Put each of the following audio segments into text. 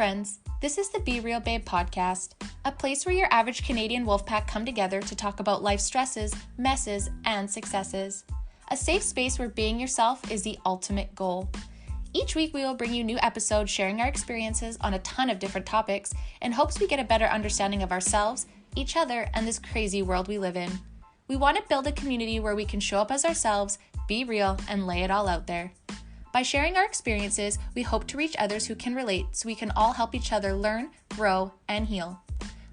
friends. This is the Be Real Babe podcast, a place where your average Canadian wolfpack come together to talk about life stresses, messes, and successes. A safe space where being yourself is the ultimate goal. Each week we will bring you new episodes sharing our experiences on a ton of different topics in hopes we get a better understanding of ourselves, each other, and this crazy world we live in. We want to build a community where we can show up as ourselves, be real, and lay it all out there. By sharing our experiences, we hope to reach others who can relate so we can all help each other learn, grow, and heal.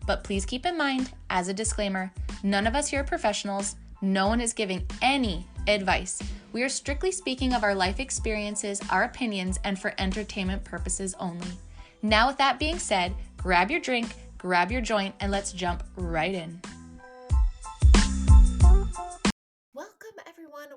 But please keep in mind, as a disclaimer, none of us here are professionals. No one is giving any advice. We are strictly speaking of our life experiences, our opinions, and for entertainment purposes only. Now, with that being said, grab your drink, grab your joint, and let's jump right in.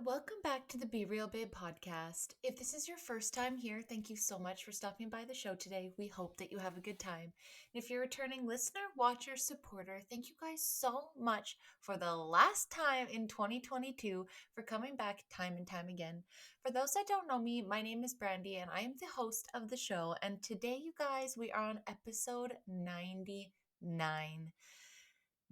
Welcome back to the Be Real Babe podcast. If this is your first time here, thank you so much for stopping by the show today. We hope that you have a good time. And if you're a returning listener, watcher, supporter, thank you guys so much for the last time in 2022 for coming back time and time again. For those that don't know me, my name is Brandy and I am the host of the show. And today, you guys, we are on episode 99.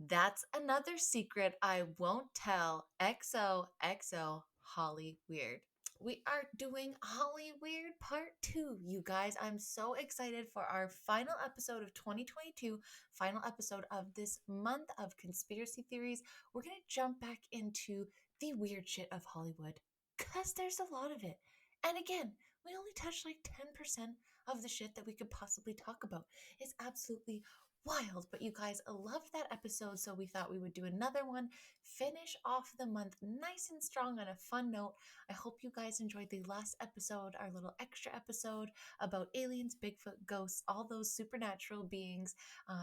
That's another secret I won't tell. XOXO Hollyweird. We are doing Hollyweird Part 2, you guys. I'm so excited for our final episode of 2022, final episode of this month of conspiracy theories. We're going to jump back into the weird shit of Hollywood because there's a lot of it. And again, we only touched like 10% of the shit that we could possibly talk about. It's absolutely wild, but you guys loved that episode, so we thought we would do another one, finish off the month nice and strong on a fun note. I hope you guys enjoyed the last episode, our little extra episode about aliens, Bigfoot, ghosts, all those supernatural beings.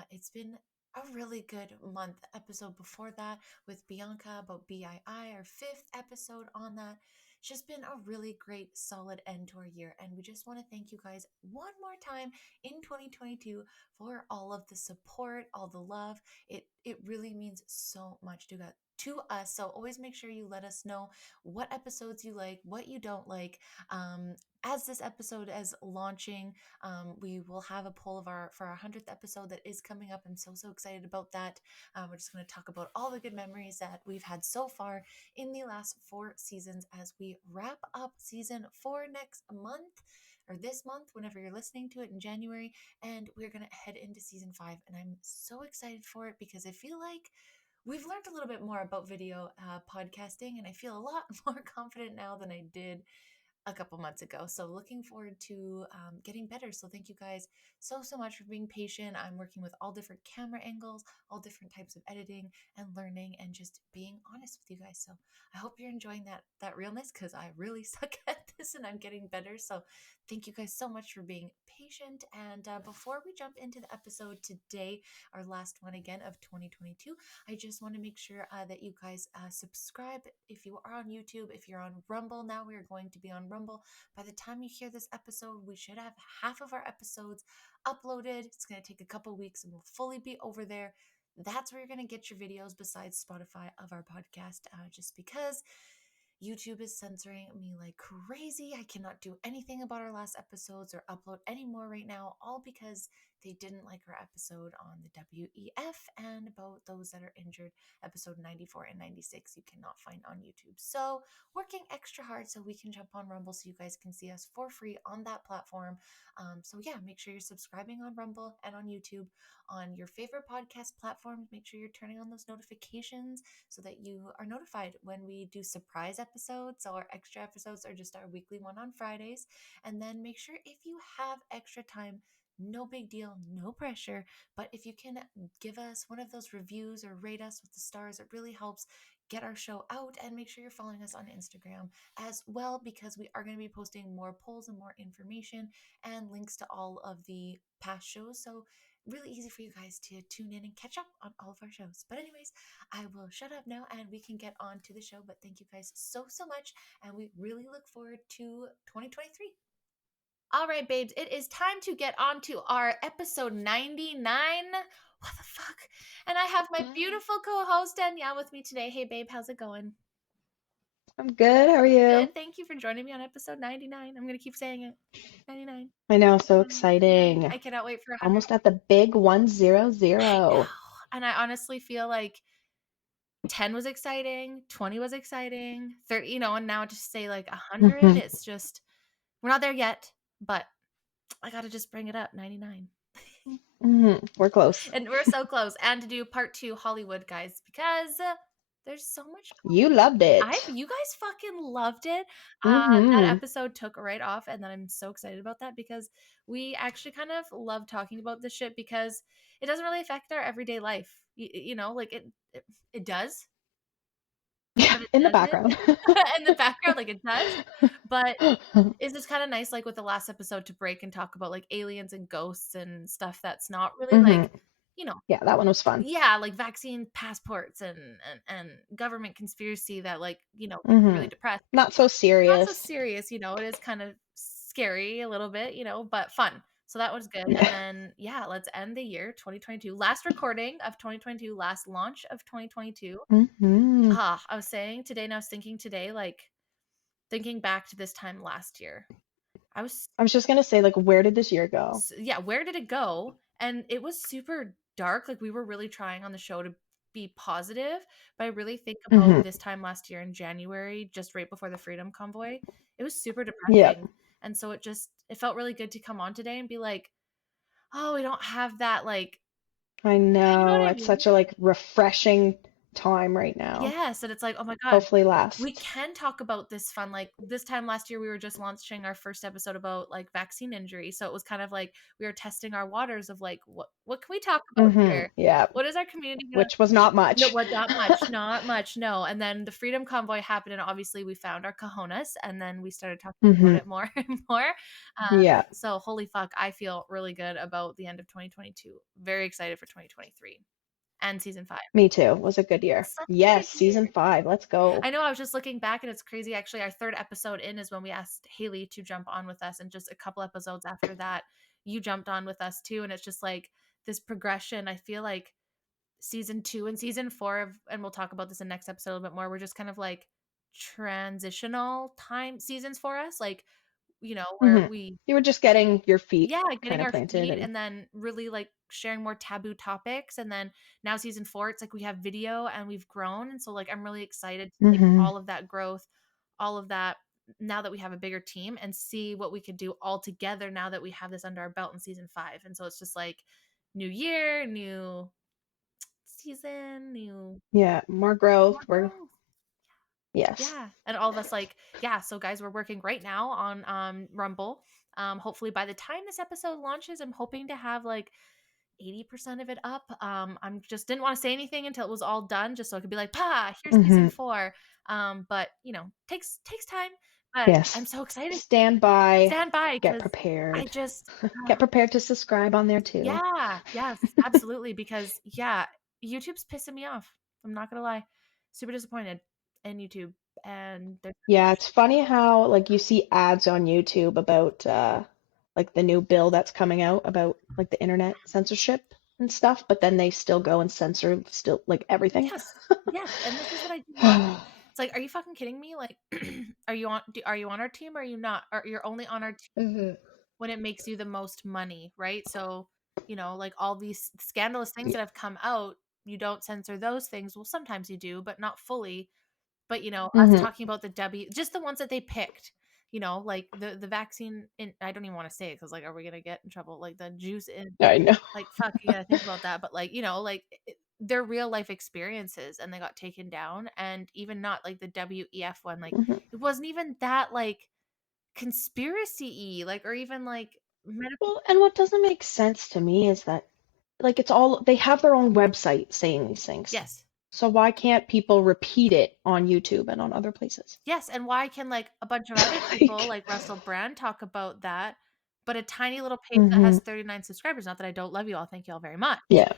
It's been a really good month. Episode before that with Bianca about BII, our 5th episode on that. It's just been a really great solid end to our year, and we just want to thank you guys one more time in 2022 for all of the support, all the love. It really means so much to us. So always make sure you let us know what episodes you like, what you don't like. As this episode is launching, we will have a poll for our 100th episode that is coming up. I'm so excited about that. We're just going to talk about all the good memories that we've had so far in the last 4 seasons as we wrap up season 4 next month, or this month, whenever you're listening to it in January. And we're going to head into season 5. And I'm so excited for it because I feel like we've learned a little bit more about video podcasting, and I feel a lot more confident now than I did a couple months ago. So looking forward to getting better. So thank you guys so much for being patient. I'm working with all different camera angles, all different types of editing and learning and just being honest with you guys. So I hope you're enjoying that realness, because I really suck at this and I'm getting better. So thank you guys so much for being patient. And before we jump into the episode today, our last one again of 2022, I just want to make sure that you guys subscribe if you are on YouTube. If you're on Rumble now, we are going to be on Rumble. By the time you hear this episode, we should have half of our episodes uploaded. It's going to take a couple weeks and we'll fully be over there. That's where you're going to get your videos besides Spotify of our podcast, just because YouTube is censoring me like crazy. I cannot do anything about our last episodes or upload any more right now, all because they didn't like our episode on the WEF and about those that are injured, episode 94 and 96 you cannot find on YouTube. So working extra hard so we can jump on Rumble so you guys can see us for free on that platform. So yeah, make sure you're subscribing on Rumble and on YouTube. On your favorite podcast platforms, make sure you're turning on those notifications so that you are notified when we do surprise episodes. So our extra episodes are just our weekly one on Fridays. And then make sure, if you have extra time, no big deal, no pressure, but if you can give us one of those reviews or rate us with the stars, it really helps get our show out. And make sure you're following us on Instagram as well, because we are going to be posting more polls and more information and links to all of the past shows. So really easy for you guys to tune in and catch up on all of our shows. But anyways, I will shut up now and we can get on to the show. But thank you guys so much, and we really look forward to 2023. All right, babes, it is time to get on to our episode 99. What the fuck? And I have my beautiful co-host Danielle with me today. Hey, babe, how's it going? I'm good. How are you? Good. Thank you for joining me on episode 99. I'm going to keep saying it. 99. I know, so 99. 99. exciting. I cannot wait for 100. Almost at the big 100. I know. And I honestly feel like 10 was exciting, 20 was exciting, 30, and now to say like 100, Hmm. it's just, we're not there yet, but I got to just bring it up. 99. We're close. And we're so close. And to do part 2 Hollywood, guys, because there's so much You going on. loved it. You guys fucking loved it. That Hmm. episode took right off, and then I'm so excited about that because we actually kind of love talking about this shit because it doesn't really affect our everyday life. Like it does, Yeah, but it in the doesn't. background. In the background, like it does, but it's just kind of nice, like with the last episode, to break and talk about like aliens and ghosts and stuff that's not really Hmm. like, you know, Yeah, that one was fun. yeah, like vaccine passports and government conspiracy that like, gets you Hmm. really depressed. Not so Not so serious. serious, it is kind of scary a little bit, but fun. So that was good. And Yeah. then yeah, let's end the year 2022. Last recording of 2022, last launch of 2022. Hmm. I was saying today, and I was thinking today, like thinking back to this time last year. I was I was just gonna say, like, where did this year go? yeah, where did it go? And it was super dark. Like we were really trying on the show to be positive, but I really think about Hmm. this time last year in January, just right before the Freedom Convoy. It was super Yep. depressing. And so it felt really good to come on today and be like, "Oh, we don't have that like." I You know know. what I It's mean? such a like refreshing time right now. Yes, and it's like, "Oh my god, Hopefully we last. can talk about this fun." Like this time last year, we were just launching our first episode about like vaccine injury. So it was kind of like we were testing our waters of like, what can we talk about here? Yeah. What is our community gonna Which was not no, much. what not much, not much, no. And then the Freedom Convoy happened, and obviously we found our cojones, and then we started talking about Hmm. it more and more. Yeah. So holy fuck, I feel really good about the end of 2022. Very excited for 2023 and season 5. Me too. It was a good year. Such a good Yes, year. season 5. Let's go. I know, I was just looking back and it's crazy. Actually, our third episode in is when we asked Haley to jump on with us. And just a couple episodes after that, you jumped on with us too. And it's just like this progression. I feel like season 2 and season 4 and we'll talk about this in next episode a little bit more. We're just kind of like transitional time seasons for us. Like, where Hmm. we You were just getting your feet yeah, kind getting of our planted feet and and then really like sharing more taboo topics. And then now season 4, it's like we have video and we've grown. And so like I'm really excited to take hmm. all of that growth, all of that now that we have a bigger team and see what we could do all together now that we have this under our belt in season 5. And so it's just like new year, new season, new Yeah, more growth. more We're growth. yes. Yeah. And all of us like, yeah, so guys, we're working right now on Rumble. Hopefully by the time this episode launches, I'm hoping to have like 80% of it up. I'm just didn't want to say anything until it was all done, just so I could be like, here's season Hmm. 4. But takes time. But I'm Yes. so excited. Stand by, Stand by get because I prepared. just Get prepared to subscribe on there too. yeah, yes, absolutely. Because yeah, YouTube's pissing me off. I'm not gonna lie. Super disappointed in YouTube. And there's Yeah, it's funny how like you see ads on YouTube about like the new bill that's coming out about like the internet censorship and stuff, but then they still go and censor still like everything. yes, yes, and this is what I do not. It's like, are you fucking kidding me? Like, are you on our team or are you not? Or you're only on our team Hmm. when it makes you the most money, right? So, like all these scandalous things Yeah. that have come out, you don't censor those things. Well, sometimes you do, but not fully. But, us Hmm. talking about just the ones that they picked, like the vaccine, I don't even want to say it because, like, are we gonna get in trouble? Like the juice in, I know. like, fuck, you gotta think about that. But like, like they're real life experiences, and they got taken down. And even not like the WEF one, like Hmm. it wasn't even that like conspiracy-y, like, or even like medical. Well, and what doesn't make sense to me is that like it's all they have their own website saying these things. Yes. So why can't people repeat it on YouTube and on other places? Yes, and why can like a bunch of other people Like, like Russell Brand talk about that, but a tiny little page that hmm. has 39 subscribers, not that I don't love you all, thank you all very much. Yeah.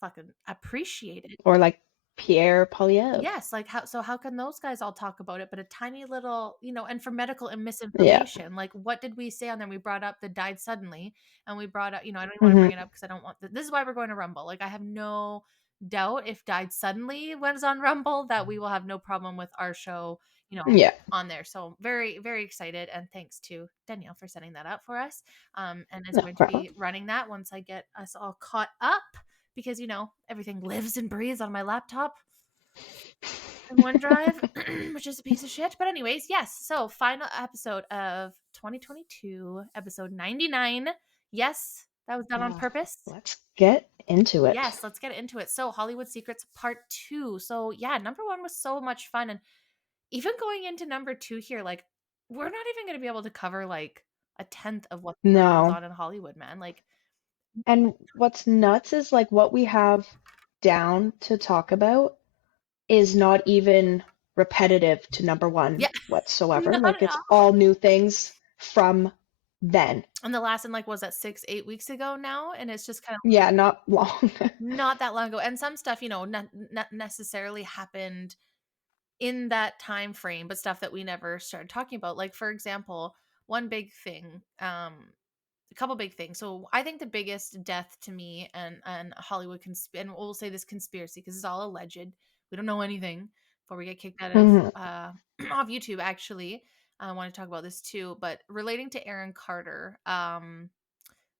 Fucking appreciate it. Or like Pierre Polyev. Yes, like how can those guys all talk about it, but a tiny little, and for medical and Yeah. misinformation, like what did we say on there? We brought up the died suddenly, and we brought up, I don't even want to Hmm. bring it up because I don't want this is why we're going to Rumble. Like I have no doubt if Died Suddenly was on Rumble that we will have no problem with our show, Yeah. on there. So very, very excited. And thanks to Danielle for setting that up for us. And is No going to problem. be running that once I get us all caught up because, everything lives and breathes on my laptop and OneDrive, which is a piece of shit. But anyways, yes. So final episode of 2022, episode 99. Yes, that was done on purpose. Let's get into it. Yes, let's get into it. So Hollywood Secrets Part 2. So yeah, number 1 was so much fun. And even going into number 2 here, like, we're not even going to be able to cover like a tenth of what goes No. on in Hollywood, man. Like, And what's nuts is like what we have down to talk about is not even repetitive to number one yeah, whatsoever. not Like at it's all. all new things from then. And the last one, like, was that 6-8 weeks ago now? And it's just kind of Yeah, not long. not that long ago. And some stuff, not necessarily happened in that time frame, but stuff that we never started talking about. Like, for example, one big thing, a couple big things. So I think the biggest death to me and Hollywood and we'll say this conspiracy because it's all alleged. We don't know anything before we get kicked out of Hmm. off YouTube. Actually, I want to talk about this too, but relating to Aaron Carter.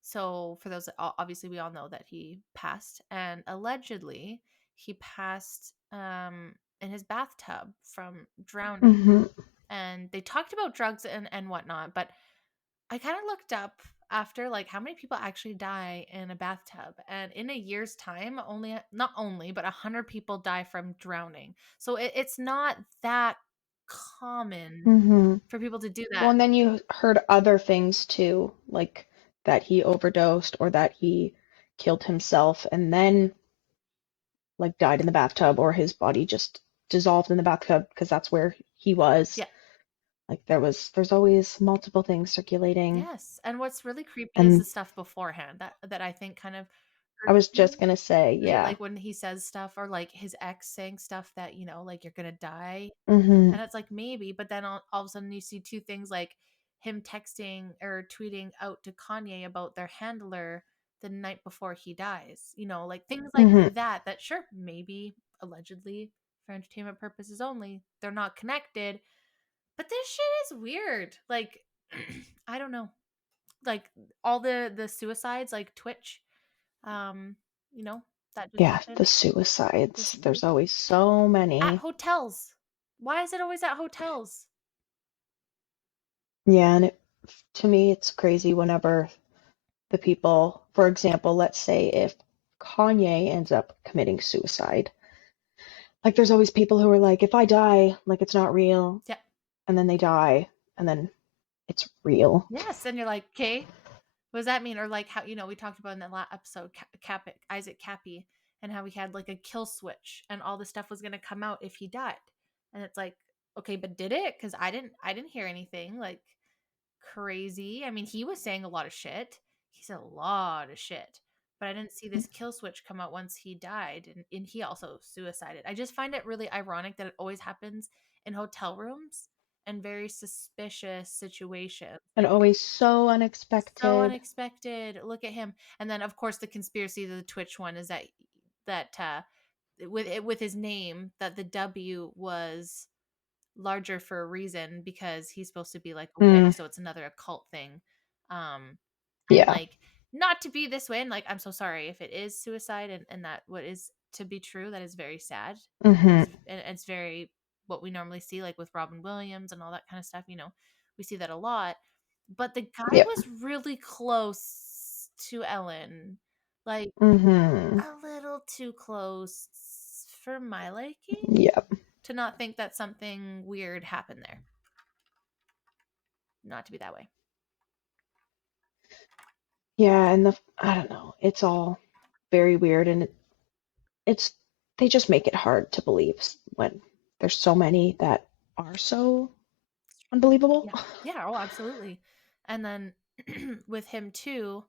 So for those, obviously we all know that he passed, and allegedly he passed in his bathtub from drowning. Hmm. And they talked about drugs and whatnot, but I kind of looked up after, like, how many people actually die in a bathtub, and in a year's time, not only but 100 people die from drowning. So it's not that common Hmm. for people to do that. Well, and then you heard other things too, like that he overdosed or that he killed himself and then like died in the bathtub or his body just dissolved in the bathtub because that's where he was. Yeah. Like there's always multiple things circulating. Yes. And what's really creepy is the And stuff beforehand that I think kind of I irks was just me, gonna say, right? yeah. Like when he says stuff, or like his ex saying stuff that, like, you're gonna die. Hmm. And it's like, maybe, but then all of a sudden you see two things, like him texting or tweeting out to Kanye about their handler the night before he dies. Like things like Hmm. that sure, maybe allegedly for entertainment purposes only. They're not connected, but this shit is weird. Like, I don't know. Like all the suicides, like Twitch, um, you know, that just Yeah, happened. the suicides. Just There's always so at many. hotels. Why is it always at hotels? Yeah, and to me, it's crazy whenever the people, for example, let's say if Kanye ends up committing suicide, like there's always people who are like, if I die, like it's not real, Yeah. and then they die, and then it's real. Yes, and you're like, okay, what does that mean? Or like how, we talked about in that last episode, Isaac Cappy, and how we had like a kill switch, and all the stuff was going to come out if he died. And it's like, okay, but did it? Because I didn't hear anything like crazy. I mean, he was saying a lot of shit. He said a lot of shit, but I didn't see this kill switch come out once he died, and he also suicided. I just find it really ironic that it always happens in hotel rooms and very suspicious situations. And Like, always so so unexpected. unexpected. Look at him. And then of course the conspiracy of the Twitch one is that with his name, that the W was larger for a reason because he's supposed to be like a Mm, witch, so it's another occult thing. And yeah. like, not to be this way, and like, I'm so sorry if it is suicide, and that what is to be true, that is very sad. Hmm. And it's very what we normally see, like with Robin Williams and all that kind of stuff, we see that a lot. But the guy Yep. was really close to Ellen, like Hmm. a little too close for my liking, Yep. to not think that something weird happened there. Not to be that way. Yeah, and I don't know, it's all very weird, and it's they just make it hard to believe when there's so many that are so unbelievable. Yeah. Yeah. Oh, absolutely. And then with him too,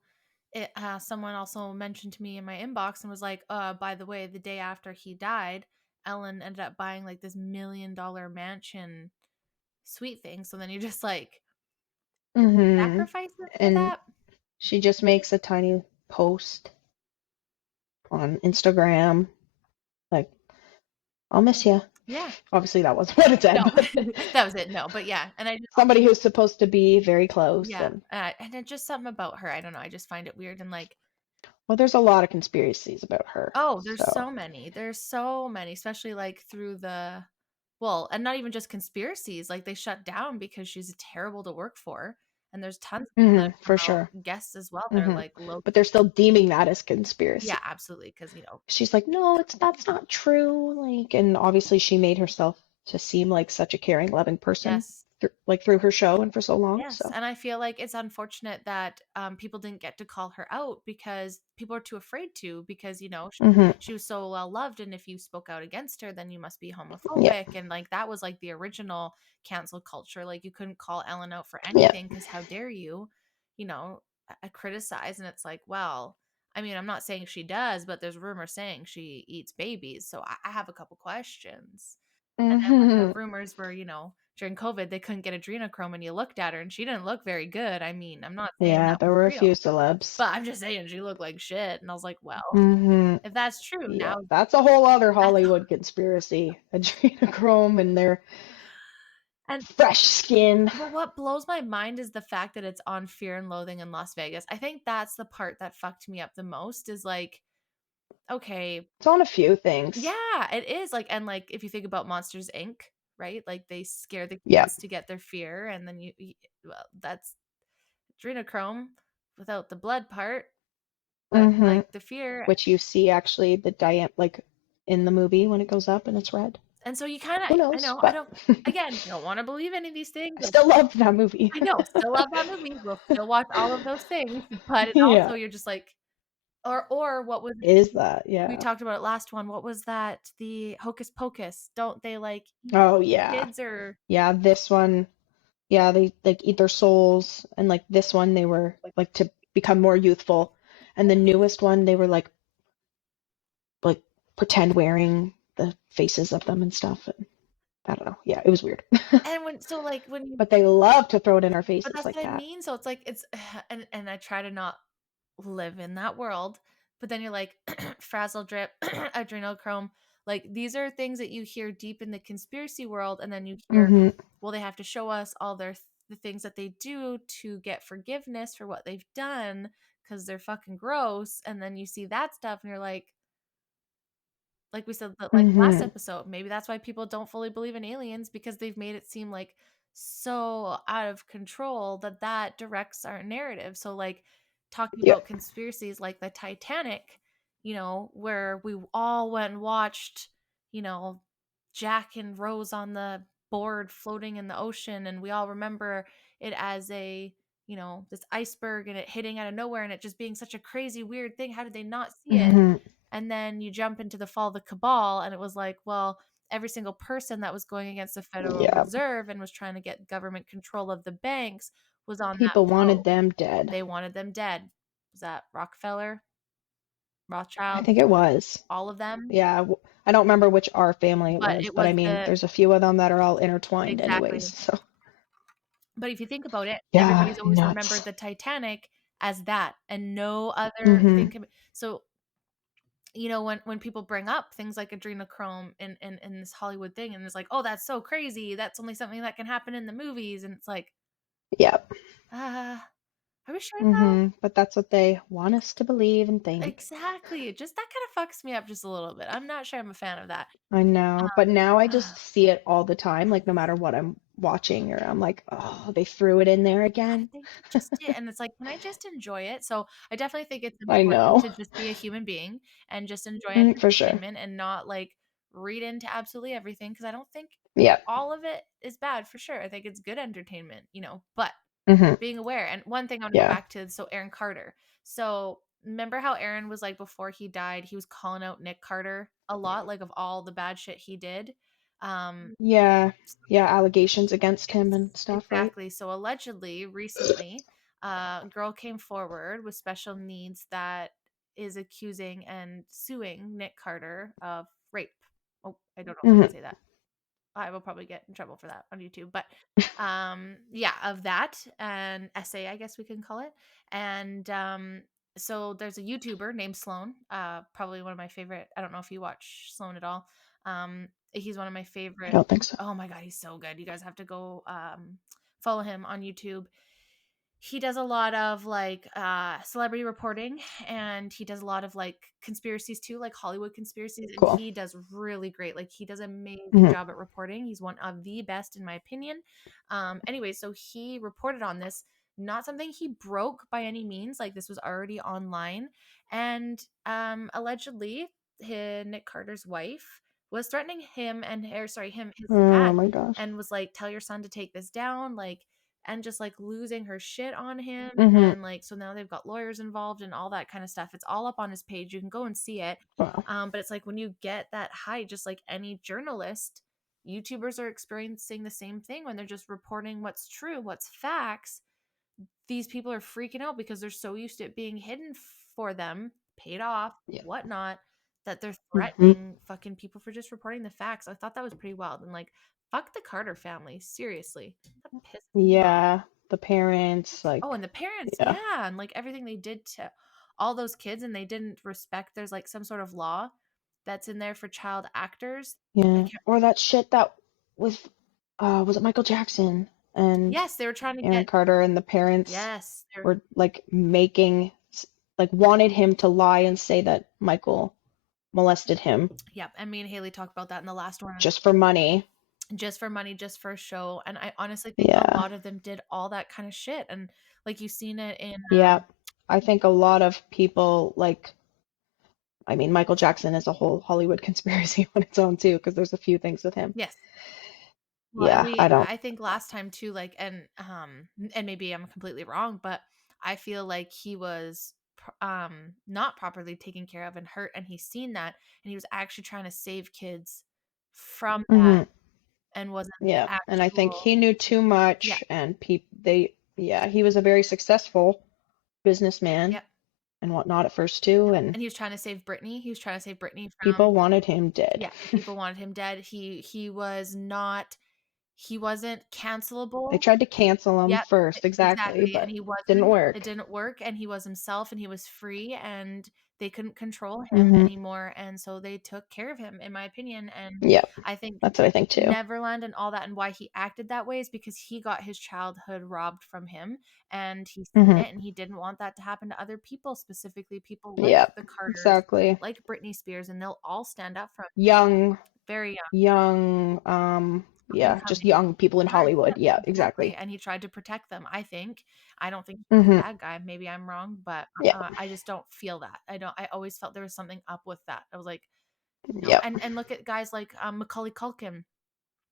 someone also mentioned to me in my inbox and was like, by the way, the day after he died, Ellen ended up buying like this $1 million mansion suite thing. So then you just like Hmm. sacrifice it for And that. she just makes a tiny post on Instagram. Like, I'll miss you. Yeah. Obviously, that wasn't what it said, No, but that was it. No, but yeah, and I just somebody who's supposed to be very close. yeah, And and it's just something about her. I don't know. I just find it weird and like, well, there's a lot of conspiracies about her. oh, there's So, so many. There's so many, especially like through the well, and not even just conspiracies. Like they shut down because she's terrible to work for, and there's tons of people that have come for out, sure. guests as well. They're hmm like low. But they're still deeming that as Yeah, conspiracy. absolutely, because She's like, no, that's not true. Like, and obviously she made herself to seem like such a caring, loving person, yes. through her show and for so long. Yes, So, and I feel like it's unfortunate that people didn't get to call her out because people are too afraid to because hmm she was so well loved, and if you spoke out against her, then you must be yeah, homophobic, and like that was like the original cancel culture. Like you couldn't call Ellen out for yeah, anything because how dare you, you know, criticize? And it's like, well, I mean, I'm not saying she does, but there's rumors saying she eats babies, so I have a couple questions. And then when the hmm rumors were, during COVID, they couldn't get adrenochrome and you looked at her and she didn't look very good. I mean, I'm not saying yeah. that There was were a few real, celebs. but I'm just saying she looked like shit. And I was like, well, hmm if that's true, Yeah, now that's a whole other that's Hollywood conspiracy. Adrenochrome and their and fresh skin. but what blows my mind is the fact that it's on Fear and Loathing in Las Vegas. I think that's the part that fucked me up the most is like, okay, It's on a few things. yeah, it is like and like if you think about Monsters Inc., right? Like they scare the Yeah. kids to get their fear and then well, that's adrenochrome without the blood part, but hmm like the fear. Which you see actually the like in the movie when it goes up and it's red. And so you kind of, Who I knows? know, I But don't, again, don't want to believe any of these things. I still love that movie. I know, still love that movie. We'll still watch all of those things, but it Yeah. also, you're just like, or what was it? Is that? We Yeah. talked about it last one. What was that? The Hocus Pocus. Don't they like eat Oh yeah. kids or Yeah, this one, yeah, they like eat their souls, and like this one they were like to become more youthful. And the newest one they were like pretend wearing the faces of them and stuff. And I don't know. Yeah, it was weird. and when so like when you But they love to throw it in our but faces that's like what I that. mean. So it's like it's and I try to not live in that world. But then you're like, frazzle drip, adrenochrome. Like these are things that you hear deep in the conspiracy world, and then you hear, hmm well, they have to show us all the things that they do to get forgiveness for what they've done because they're fucking gross. And then you see that stuff, and you're like we said, that like last hmm episode, maybe that's why people don't fully believe in aliens because they've made it seem like so out of control that directs our narrative. So like talking Yeah. about conspiracies like the Titanic, where we all went and watched, you know, Jack and Rose on the board floating in the ocean, and we all remember it as a this iceberg and it hitting out of nowhere and it just being such a crazy weird thing. How did they not see it? hmm And then you jump into the fall of the cabal, and it was like, well, every single person that was going against the Federal Yeah. Reserve and was trying to get government control of the banks was on that People wanted boat. them dead. They wanted them dead. Was that Rockefeller, I Rothschild, think it was. all of them? Yeah. I don't remember which R family it But was, it but was I mean, the there's a few of them that are all intertwined anyways. exactly. So, But if you think about it, yeah, everybody's always remembered nuts. the Titanic as that and no other hmm thing can be. So when people bring up things like adrenochrome in this Hollywood thing, and it's like, oh, that's so crazy, that's only something that can happen in the movies, and it's like, Yep. uh are we sure though? But that's what they want us to believe and think. Exactly, just that kind of fucks me up just a little bit. I'm not sure I'm a fan of that. I know. But now I uh, just see it all the time, like no matter what I'm watching, or I'm like, oh, they threw it in there again. they just did, and it's like, can I just enjoy it? So I definitely think it's I important know. to just be a human being and just enjoy For sure. entertainment and not like read into absolutely everything, because I don't think Yep. all of it is bad. For sure, I think it's good entertainment, but hmm being aware. And one thing I want to go Yeah. back to, so Aaron Carter. So remember how Aaron was like, before he died, he was calling out Nick Carter a lot, like of all the bad shit he did. Yeah. Yeah. Allegations against him and stuff, right? Exactly. So allegedly, recently, a girl came forward with special needs that is accusing and suing Nick Carter of rape. Oh, I don't know if I can hmm say that. I will probably get in trouble for that on YouTube, but yeah, of that, an essay, I guess we can call it. And so there's a YouTuber named Sloan, probably one of my favorite. I don't know if you watch Sloan at all. He's one of my I favorite. don't think so. Oh my God, he's so good. You guys have to go follow him on YouTube. He does a lot of like celebrity reporting, and he does a lot of like conspiracies too, like Hollywood conspiracies, and Cool. he does really great. Like he does an amazing Hmm. job at reporting. He's one of the best in my opinion. Anyway, so he reported on this, not something he broke by any means, like this was already online, and allegedly Nick Carter's wife was threatening him and his Oh dad, my gosh. and was like, tell your son to take this down, like, and just like losing her shit on him. Hmm. And like, so now they've got lawyers involved and all that kind of stuff. It's all up on his page. You can go and see it. Wow. But it's like when you get that high, just like any journalist, YouTubers are experiencing the same thing when they're just reporting what's true, what's facts. These people are freaking out because they're so used to it being hidden for them, paid off, Yeah. whatnot, that they're Hmm. threatening fucking people for just reporting the facts. I thought that was pretty wild. And like, fuck the Carter family. Seriously. That pisses me off. Yeah. The parents, Oh, like, and the parents, yeah. yeah, and like everything they did to all those kids, and they didn't respect. There's like some sort of law that's in there for child actors. I Yeah. can't. Or that shit that with, was it Michael Jackson and Yes, they were trying to Aaron get. Carter and the parents Yes, they're. were like like wanted him to lie and say that Michael molested him Yep, and me and Haley talked about that in the last one. just for money. Just for money, just for a show. And I honestly think a Yeah. lot of them did all that kind of shit. And like you've seen it in. Yeah. I think a lot of people like, I mean, Michael Jackson is a whole Hollywood conspiracy on its own too, because there's a few things with him. Yes. Well, and Yeah, I don't. I think last time too, like, and maybe I'm completely wrong, but I feel like he was not properly taken care of and hurt, and he's seen that, and he was actually trying to save kids from that, Hmm. and wasn't the Yeah, and I think actual. he knew too Yeah. much, and yeah, he was a very successful businessman Yep. and whatnot at first too, and And he was trying to save Britney. He was trying to save Britney from. people wanted him dead. Yeah, people wanted him dead. He was not. He wasn't They cancelable. tried to cancel him Yep, first, exactly, exactly, and but he didn't wasn't. It work. didn't work, and he was himself, and he was free, and they couldn't control him Hmm. anymore, and so they took care of him, in my opinion, and Yep, I think that's what I think too. Neverland and all that, and why he acted that way is because he got his childhood robbed from him, and he's seen Hmm. it, and he didn't want that to happen to other people, specifically people like Yep, the Carters, exactly. like Britney Spears, and they'll all stand up from Young, very young, yeah, just incoming. young people in Yeah, Hollywood. Yeah, exactly, exactly. and he tried to protect them, I think. I don't think he's a Hmm. bad guy, maybe I'm wrong, but, Yeah, I just don't feel that. I always felt there was something up with that. I was like, yep. and look at guys like, Macaulay Culkin,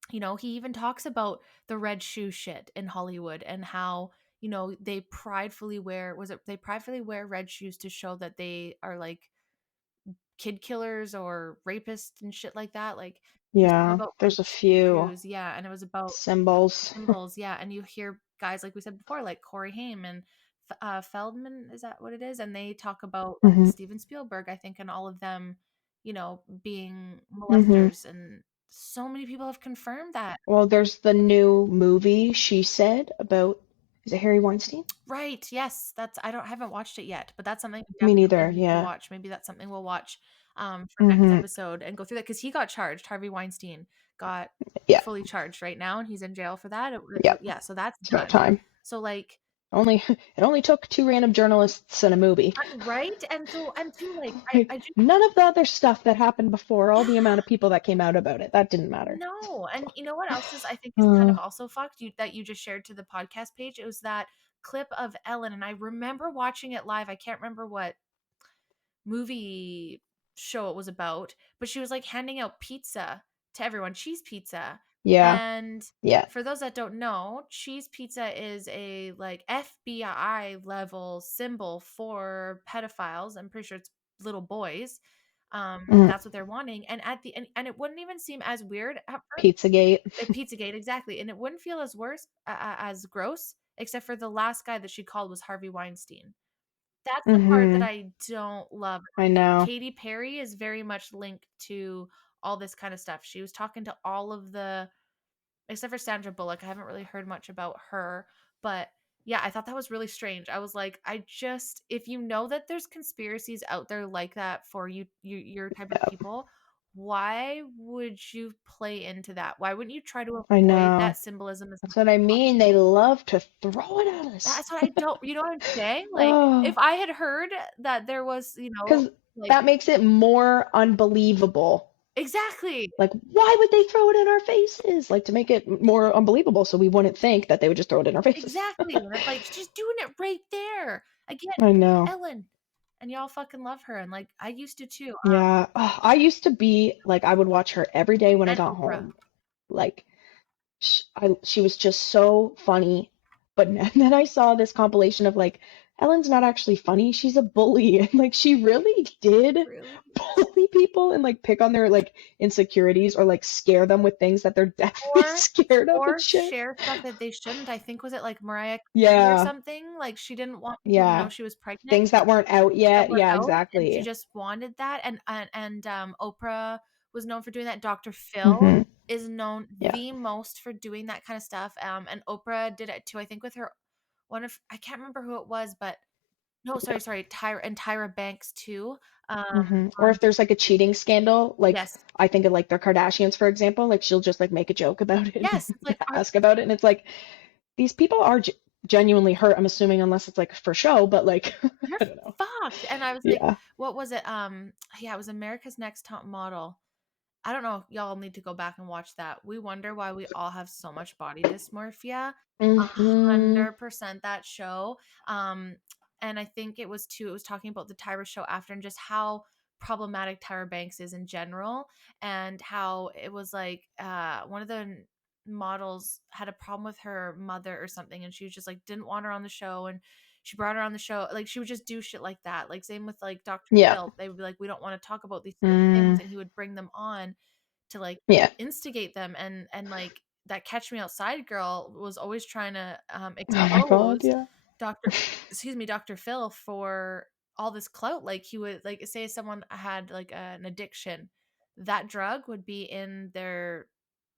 he even talks about the red shoe shit in Hollywood, and how, they pridefully wear red shoes to show that they are, like, kid killers or rapists and shit like that, like, there's something Yeah, about red there's a few shoes, yeah, and it was about symbols. symbols, yeah, and you hear guys like we said before, like Corey Haim and Feldman, is that what it is? And they talk about like Hmm. Steven Spielberg, I think, and all of them, being Hmm. molesters, and so many people have confirmed that. Well, there's the new movie she said about, is it Harry Weinstein? Right? Yes, I haven't watched it yet, but that's something we Me definitely neither. need to Yeah. watch. Maybe that's something we'll watch for next Hmm. episode and go through that, because he got charged. Harvey Weinstein got Yeah. fully charged right now, and he's in jail for that. Yeah. Yeah, so that's It's about done. time. So like. Only it only took two random journalists and a movie. Right? And too, like, Like I just. none of the other stuff that happened before, all the amount of people that came out about it, that didn't matter. No, and you know what else is, I think, is kind Uh, of also fucked, that you just shared to the podcast page? It was that clip of Ellen, and I remember watching it live. I can't remember what movie show it was about, but she was like handing out pizza to everyone, cheese pizza. yeah. And Yeah. for those that don't know, cheese pizza is a like FBI level symbol for pedophiles. I'm pretty sure it's little boys. Mm. That's what they're wanting. And at the and it wouldn't even seem as weird at first. Pizzagate. Pizzagate, exactly. And it wouldn't feel as worse, as gross, except for the last guy that she called was Harvey Weinstein. That's the part that Hmm. I don't love. I And know. Katy Perry is very much linked to all this kind of stuff. She was talking to all of the, except for Sandra Bullock. I haven't really heard much about her, but Yeah, I thought that was really strange. I was like, if you know that there's conspiracies out there like that for your type of Yeah, people, why would you play into that? Why wouldn't you try to I avoid know. that symbolism as That's much what as I mean. They possible? love to throw it at us. That's what I don't, you know what I'm saying? Like, if Oh, I had heard that there was, because like, that makes it more unbelievable. exactly. Like, why would they throw it in our faces? Like, to make it more unbelievable so we wouldn't think that they would just throw it in our faces. Exactly, and it's like, she's doing it right there. Again, I it's know. Ellen, and y'all fucking love her, and, like, I used to too, Yeah. Ugh, I used to be like, I would watch her every day when I and got Oprah. home. Like, she was just so funny. But and then I saw this compilation of like, Ellen's not actually funny. She's a bully. And like, she really did Really? bully people and like pick on their like insecurities or like scare them with things that they're definitely Or scared of and shit. share stuff that they shouldn't. I think, was it, like, Mariah Carey or Yeah. something? Like, she didn't want people to know Yeah. she was pregnant. Things that weren't out That yet. were Yeah, out, and she exactly. just wanted that, Oprah was known for doing that. Dr. Phil Hmm. is known Yeah. the most for doing that kinda stuff, and Oprah did it too, I think with her one of I can't remember who it was, but no, sorry, Tyra Banks too, Or on if there's like a cheating scandal, like yes. I think of like the Kardashians, for example, like she'll just like make a joke about it Yes, and it's like, ask about it. And it's like, these people are genuinely hurt, I'm assuming, unless it's like for show, but like, "You're I don't know. fucked," and I was like, Yeah. what was it? Yeah, it was America's Next Top Model. I don't know, y'all need to go back and watch that. We wonder why we all have so much body dysmorphia. Hmm. 100% that show. Um, and I think it was talking about the Tyra show after and just how problematic Tyra Banks is in general, and how it was like one of the models had a problem with her mother or something, and she was just like didn't want her on the show, and she brought her on the show. Like, she would just do shit like that. Like, same with like Dr. Yeah. Phil. They would be like, we don't want to talk about these certain things, Mm. and he would bring them on to like Yeah. instigate them, and like that Catch Me Outside girl was always trying to Oh my God. expose Yeah. Dr. Dr. Phil for all this clout. Like, he would, like, say someone had like an addiction, that drug would be in their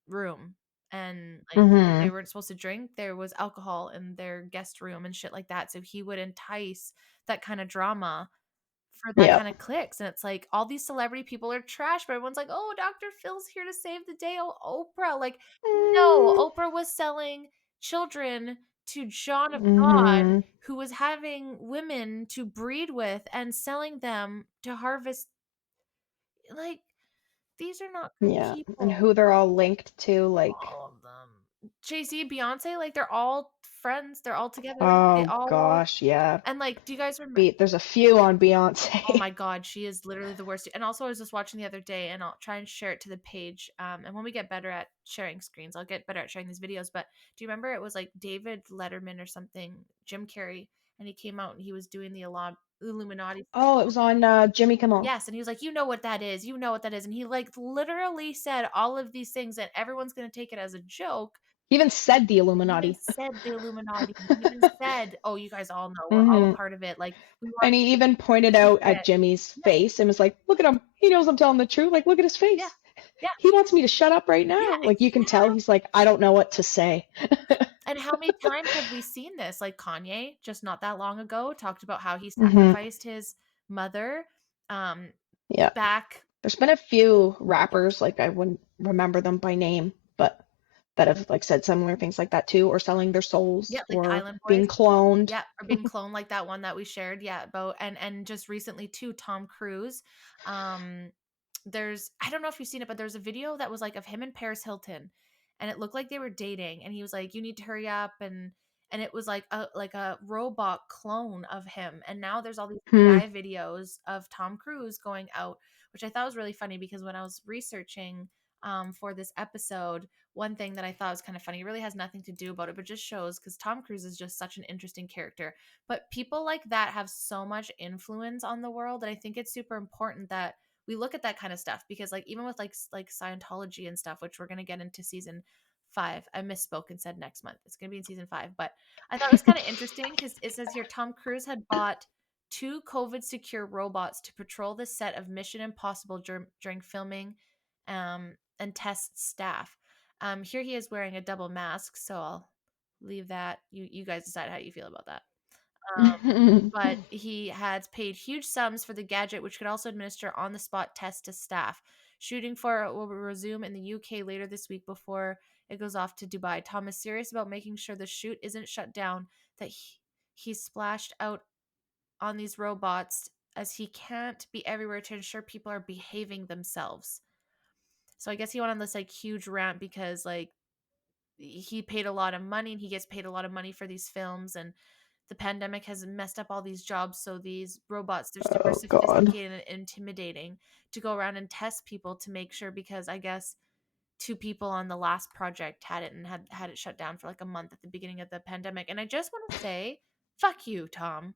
room, and like if they Hmm. weren't supposed to drink, there was alcohol in their guest room and shit like that. So he would entice that kind of drama for that Yeah. kind of clicks, and it's like all these celebrity people are trash, but everyone's like, "Oh, Dr. Phil's here to save the day." Oh, Oprah. Like, no, Mm. Oprah was selling children to John of God, Hmm. who was having women to breed with and selling them to harvest. Like, these are not good Yeah. And people. who they're all linked to, like, All of them. Jay-Z, Beyonce, like, they're all friends. They're all together. They oh all, gosh, yeah. and like, do you guys remember? There's a few on Oh Beyonce. my god, she is literally the worst. And also, I was just watching the other day, and I'll try and share it to the page. And when we get better at sharing screens, I'll get better at sharing these videos. But do you remember, it was like David Letterman or something, Jim Carrey, and he came out and he was doing the Illuminati. Oh, it was on Jimmy Kimmel. Yes, and he was like, "You know what that is. You know what that is." And he like literally said all of these things, and everyone's gonna take it as a joke. He even said the He even Illuminati. said the Illuminati. He even said, "Oh, you guys all know. We're all a Hmm. part of it. Like, we want And he even pointed to out at secret." Jimmy's Yeah, face and was like, "Look at him. He knows I'm telling the truth. Like, look at his yeah, face. yeah, He wants me to shut up right yeah. now." Like, you can tell he's like, "I don't know what to say." And how many times have we seen this? Like, Kanye, just not that long ago, talked about how he Hmm. sacrificed his mother, um, Yeah. back. There's been a few rappers, like I wouldn't remember them by name, but that have like said similar things like that too, or selling their Yeah, souls, like the or Island Boys. being cloned. Yeah, or being cloned like that one that we shared. Yeah, about, and just recently too, Tom Cruise. Um, there's, I don't know if you've seen it, but there's a video that was like of him and Paris Hilton, and it looked like they were dating, and he was like, "You need to hurry up," and it was like a robot clone of him, and now there's all these Hmm. AI videos of Tom Cruise going out, which I thought was really funny because when I was researching for this episode, one thing that I thought was kind of funny, it really has nothing to do about it, but just shows, because Tom Cruise is just such an interesting character. But people like that have so much influence on the world that I think it's super important that we look at that kind of stuff, because like even with like Scientology and stuff, which we're going to get into season 5. I misspoke and said next month. It's going to be in season 5, but I thought it was kind of interesting because it says here Tom Cruise had bought 2 COVID secure robots to patrol the set of Mission Impossible during filming, and test staff. Here he is wearing a double mask, so I'll leave that. You guys decide how you feel about that. But he had paid huge sums for the gadget, which could also administer on the spot tests to staff. Shooting for it will resume in the UK later this week before it goes off to Dubai. Tom is serious about making sure the shoot isn't shut down, that he splashed out on these robots as he can't be everywhere to ensure people are behaving themselves. So I guess he went on this like huge rant because like he paid a lot of money and he gets paid a lot of money for these films, and the pandemic has messed up all these jobs. So these robots, they're super Oh God. sophisticated and intimidating to go around and test people to make sure, because I guess two people on the last project had it and had it shut down for like a month at the beginning of the pandemic. And I just want to say, fuck you, Tom.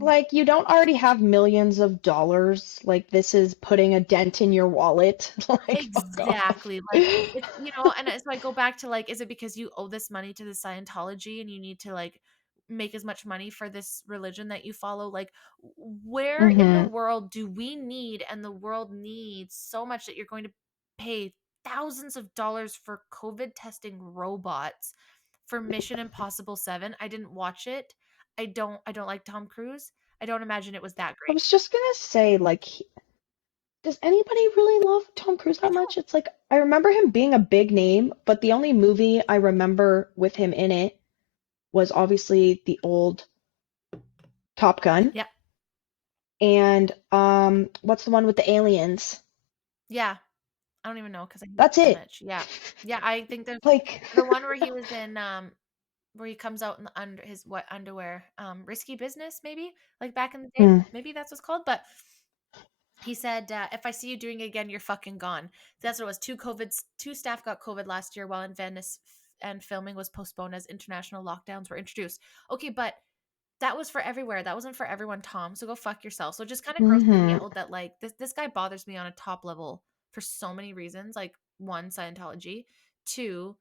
Like, you don't already have millions of dollars. Like, this is putting a dent in your wallet. Like, fuck off. Exactly, like, it's and so I go back to, like, is it because you owe this money to the Scientology and you need to, like, make as much money for this religion that you follow? Like, where in the Mm-hmm. world do we need, and the world needs so much, that you're going to pay thousands of dollars for COVID testing robots for Mission Impossible 7? I didn't watch it. I don't like Tom Cruise. I don't imagine it was that I great. was just gonna say, like, does anybody really love Tom Cruise I that don't. much? It's like, I remember him being a big name, but the only movie I remember with him in it was obviously the old Top Gun. Yeah. And what's the one with the aliens? Yeah. I don't even know because I hate That's it so it. much. Yeah. Yeah, I think there's Like, the one where he was in, where he comes out in the under his what underwear, Risky Business maybe? Like back in the day? mm, Maybe that's what's called, but he said, "If I see you doing it again, you're fucking gone." That's what it was. Two staff got COVID last year while in Venice, and filming was postponed as international lockdowns were introduced. Okay, but that was for everywhere. That wasn't for everyone, Tom. So go fuck yourself. So it just kind of grosses me hmm out that like this guy bothers me on a top level for so many reasons. Like, one, Scientology. Two,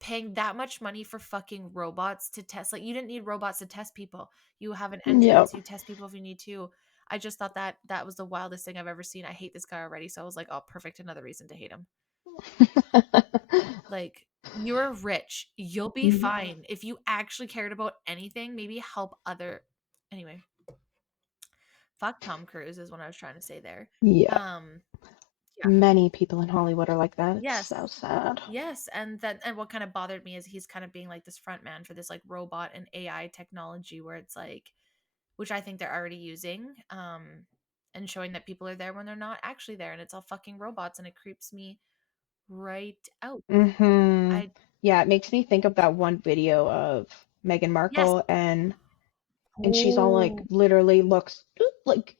paying that much money for fucking robots to test. Like, you didn't need robots to test people. You have an Yep. entrance, you test people if you need to. I just thought that that was the wildest thing I've ever seen. I hate this guy already. So I was like, oh, perfect. Another reason to hate him. Like, you're rich. You'll be fine. If you actually cared about anything, maybe help other. Anyway, fuck Tom Cruise is what I was trying to say there. Yeah. Um, yeah. Many people in Hollywood are like that. It's Yes. so sad. Yes, and what kind of bothered me is he's kind of being like this front man for this like robot and AI technology, where it's like, which I think they're already using, and showing that people are there when they're not actually there, and it's all fucking robots, and it creeps me right out. hmm I Yeah, it makes me think of that one video of Meghan Yes. Markle and she's all like Oh, literally looks like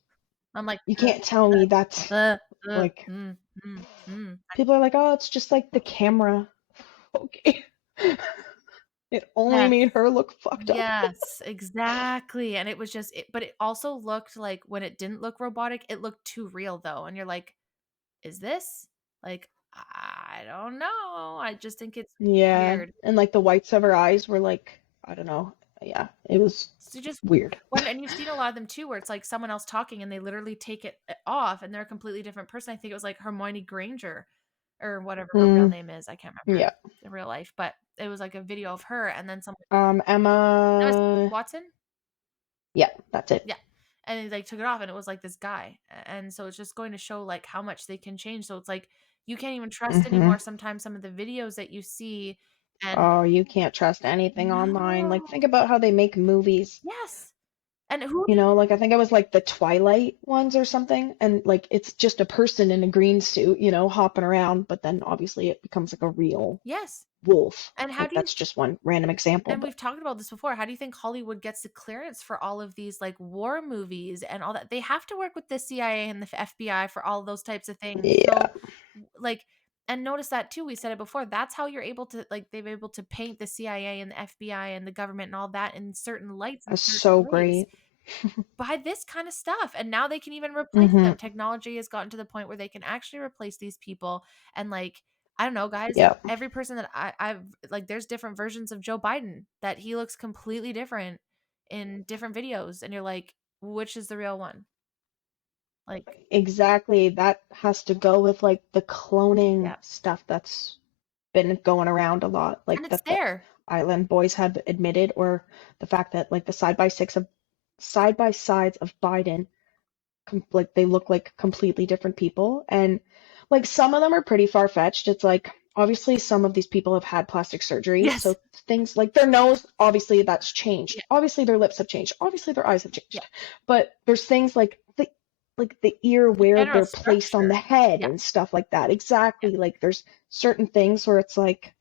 I'm like, you can't tell me that's uh, uh, like mm, mm, mm. people are like, "Oh, it's just like the camera." Okay. It only Yes, made her look fucked up. yes, exactly. And it was just, but it also looked like, when it didn't look robotic, it looked too real though. And you're like, is this like, I don't know. I just think it's Yeah, weird. and like the whites of her eyes were like, I don't know. Yeah, it was So just weird. when, and you've seen a lot of them too, where it's like someone else talking and they literally take it off and they're a completely different person. I think it was like Hermione Granger or whatever her real Mm, name is. I can't remember yeah. in real life, but it was like a video of her and then someone, Emma Emma. Watson. Yeah, that's it. Yeah. And they like took it off and it was like this guy. And so it's just going to show like how much they can change. So it's like you can't even trust hmm anymore sometimes some of the videos that you see. And Oh, you can't trust anything online. Like, no. think about how they make movies. Yes. And who You know, like I think it was like the Twilight ones or something, and like it's just a person in a green suit, hopping around, but then obviously it becomes like a real yes. wolf. And how Like do you that's just one random example, and but we've talked about this before. How do you think Hollywood gets the clearance for all of these like war movies and all that? They have to work with the CIA and the FBI for all those types of things. yeah, So like, and notice that too, we said it before. That's how you're able to, like, they've able to paint the CIA and the FBI and the government and all that in certain lights and that's certain so ways great. by this kind of stuff. And now they can even replace hmm them. Technology has gotten to the point where they can actually replace these people. And like, I don't know, guys, Yeah, every person that I've like, there's different versions of Joe Biden that he looks completely different in different videos. And you're like, which is the real one? Like, exactly. That has to go with like the cloning yeah. stuff that's been going around a lot, And like it's that the there. Island Boys have admitted, or the fact that like the side by sides of Biden, like they look like completely different people, and like some of them are pretty far fetched. It's like obviously some of these people have had plastic surgery, Yes. so things like their nose, obviously that's Yeah. changed. Obviously their lips have changed. Obviously their eyes have Yeah. changed. But there's things like the ear The where general they're placed on the structure. head Yeah. and stuff like that. Yeah. Exactly. Like there's certain things where it's like,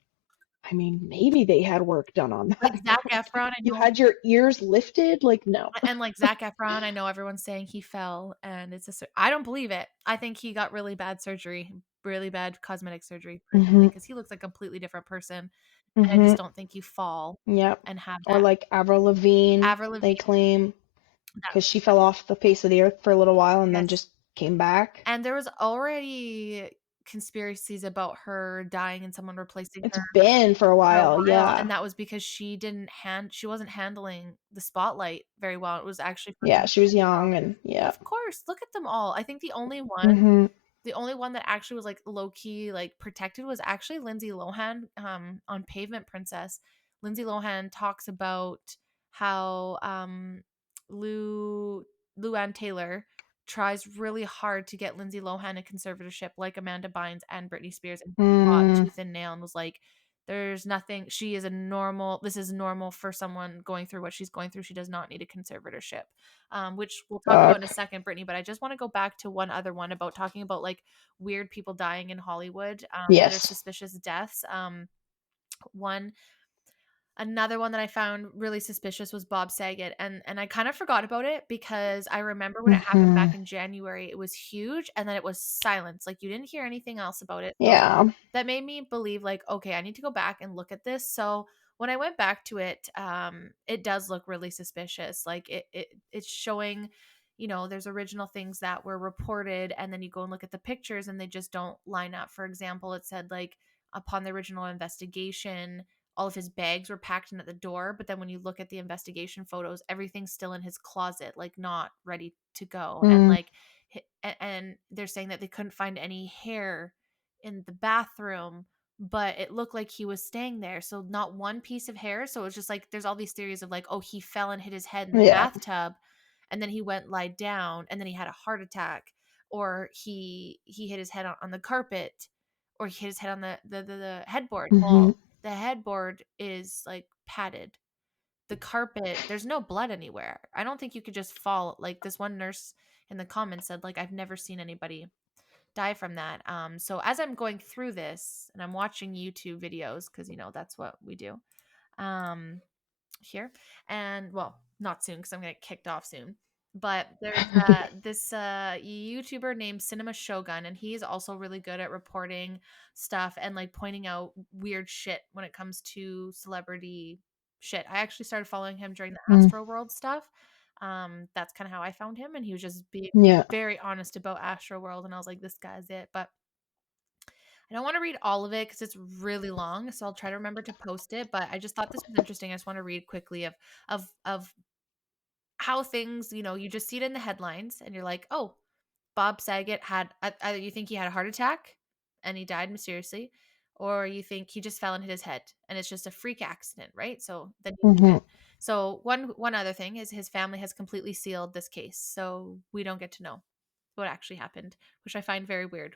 I mean, maybe they had work done on Like that, Zac but like Efron, I you know. had your ears lifted? Like no. And like Zac Efron, I know everyone's saying he fell and I don't believe it. I think he got really bad surgery, really bad cosmetic surgery personally, Mm-hmm. because he looks like a completely different person. And I Mm-hmm. just don't think you fall Yep. and have Or that. like Avril Lavigne, Avril they Lavigne, claim, that, because she fell off the face of the earth for a little while and then yes. just came back. And there was already conspiracies about her dying and someone replacing It's her been for a for a while, while, and yeah. that was because she wasn't handling the spotlight very well. It was actually for Yeah, the she was show. young and yeah. Of course, look at them all. I think Mm-hmm. the only one that actually was like low key like protected was actually Lindsay Lohan on Pavement Princess. Lindsay Lohan talks about how Lou Luann Taylor tries really hard to get Lindsay Lohan a conservatorship like Amanda Bynes and Britney Spears, and fought Mm, tooth and nail and was like, there's nothing, she is a normal, this is normal for someone going through what she's going through. She does not need a conservatorship. Which we'll talk about in a fuck. second, Brittany. But I just want to go back to one other one about talking about like weird people dying in Hollywood that are Yes. suspicious deaths. One Another one that I found really suspicious was Bob Saget, and I kind of forgot about it because I remember when it happened Mm-hmm. back in January, it was huge, and then it was silence. Like you didn't hear anything else about it. So Yeah. that made me believe like, okay, I need to go back and look at this. So when I went back to it, it does look really suspicious. Like it's showing, there's original things that were reported, and then you go and look at the pictures and they just don't line up. For example, it said like upon the original investigation, all of his bags were packed in at the door, but then when you look at the investigation photos, everything's still in his closet, like not ready to go. And Mm, like and they're saying that they couldn't find any hair in the bathroom, but it looked like he was staying there, so not one piece of hair. So it's just like there's all these theories of like, oh, he fell and hit his head in the yeah. bathtub, and then he went lied down, and then he had a heart attack, or he hit his head on the carpet, or he hit his head on the headboard. Mm-hmm. Well, the headboard is like padded. The carpet, there's no blood anywhere. I don't think you could just fall. Like this one nurse in the comments said, like, I've never seen anybody die from that. So as I'm going through this and I'm watching YouTube videos, because that's what we do. Um, here, and well, not soon because I'm gonna get kicked off soon. But there's this YouTuber named Cinema Shogun, and he's also really good at reporting stuff and like pointing out weird shit when it comes to celebrity shit. I actually started following him during the Mm, Astro World stuff. That's kind of how I found him, and he was just being yeah. very honest about Astro World, and I was like, this guy's it. But I don't want to read all of it because it's really long, so I'll try to remember to post it. But I just thought this was interesting. I just want to read quickly of how things, you just see it in the headlines, and you're like, oh, Bob Saget had either you think he had a heart attack and he died mysteriously, or you think he just fell and hit his head and it's just a freak accident, right? So then you leave Mm-hmm. it. So one other thing is his family has completely sealed this case, so we don't get to know what actually happened, which I find very weird.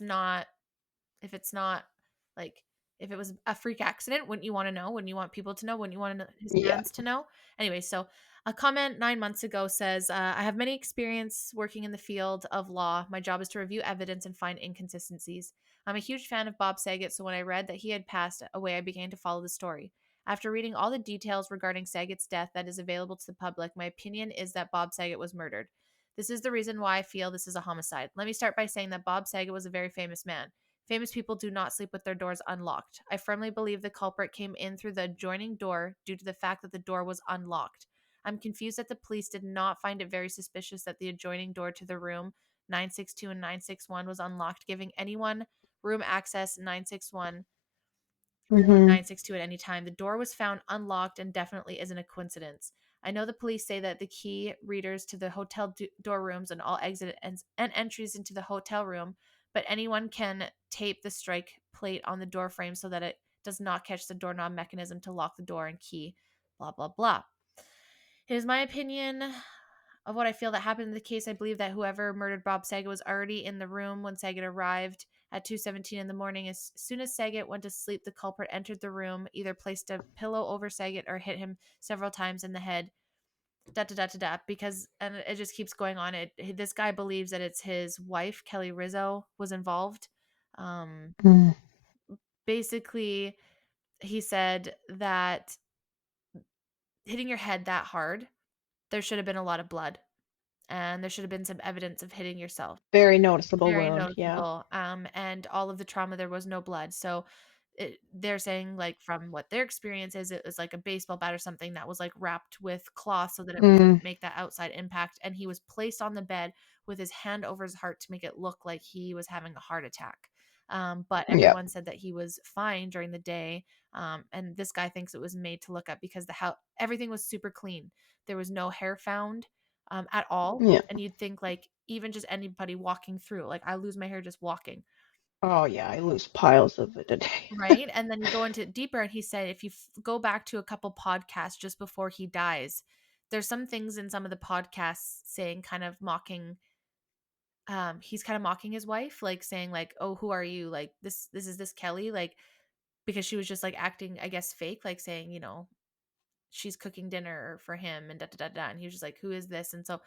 Not if it's not like if it was a freak accident, wouldn't you want to know? Wouldn't you want people to know? Wouldn't you want his Yeah. fans to know? Anyway, so a comment 9 months ago says, I have many experience working in the field of law. My job is to review evidence and find inconsistencies. I'm a huge fan of Bob Saget, so when I read that he had passed away, I began to follow the story. After reading all the details regarding Saget's death that is available to the public, my opinion is that Bob Saget was murdered. This is the reason why I feel this is a homicide. Let me start by saying that Bob Saget was a very famous man. Famous people do not sleep with their doors unlocked. I firmly believe the culprit came in through the adjoining door due to the fact that the door was unlocked. I'm confused that the police did not find it very suspicious that the adjoining door to the room 962 and 961 was unlocked, giving anyone room access 961 or Mm-hmm. 962 at any time. The door was found unlocked and definitely isn't a coincidence. I know the police say that the key readers to the hotel door rooms and all exit and entries into the hotel room but anyone can tape the strike plate on the door frame so that it does not catch the doorknob mechanism to lock the door and key, blah, blah, blah. It is my opinion of what I feel that happened in the case. I believe that whoever murdered Bob Saget was already in the room when Saget arrived at 2:17 in the morning. As soon as Saget went to sleep, the culprit entered the room, either placed a pillow over Saget or hit him several times in the head. Da da da da da. Because, and it just keeps going on. This guy believes that it's his wife, Kelly Rizzo, was involved. Mm. Basically, he said that hitting your head that hard, there should have been a lot of blood, and there should have been some evidence of hitting yourself. Very noticeable Very wound. Yeah. noticeable, and all of the trauma, there was no blood, so they're saying, like, from what their experience is, it was like a baseball bat or something that was, like, wrapped with cloth so that it Mm. wouldn't make that outside impact, and he was placed on the bed with his hand over his heart to make it look like he was having a heart attack. But Yeah. everyone said that he was fine during the day, and this guy thinks it was made to look up because everything was super clean. There was no hair found, at all, Yeah. and you'd think, like, even just anybody walking through, like, I lose my hair just walking. Oh yeah, I lose piles of it a day. Right? And then you go into it deeper, and he said if you go back to a couple podcasts just before he dies, there's some things in some of the podcasts saying, kind of mocking, he's kind of mocking his wife, like saying, like, "Oh, who are you? Like, this is this Kelly?" Like, because she was just, like, acting, I guess, fake, like saying, she's cooking dinner for him and da da da da. And he was just like, "Who is this?" And so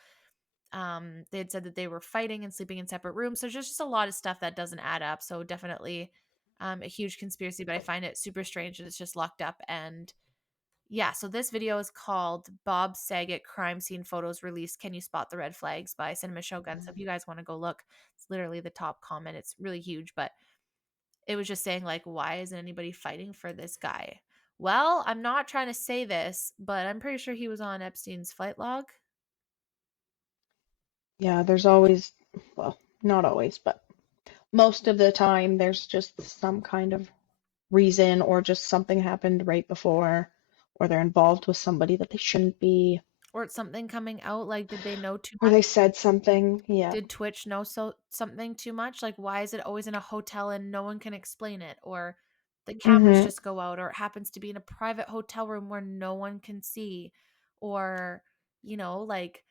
they had said that they were fighting and sleeping in separate rooms. So there's just a lot of stuff that doesn't add up. So definitely a huge conspiracy, but I find it super strange that it's just locked up. And yeah, so this video is called Bob Saget Crime Scene Photos Released. Can You Spot the Red Flags by Cinema Shogun. So if you guys want to go look, it's literally the top comment. It's really huge, but it was just saying, like, why isn't anybody fighting for this guy? Well, I'm not trying to say this, but I'm pretty sure he was on Epstein's flight log. Yeah, there's always, well, not always, but most of the time there's just some kind of reason or just something happened right before or they're involved with somebody that they shouldn't be Or it's something coming out, like, did they know too or much? they said something. Yeah. Did Twitch know something too much? Like, why is it always in a hotel and no one can explain it? Or the cameras Mm-hmm. just go out, or it happens to be in a private hotel room where no one can see. Or, like,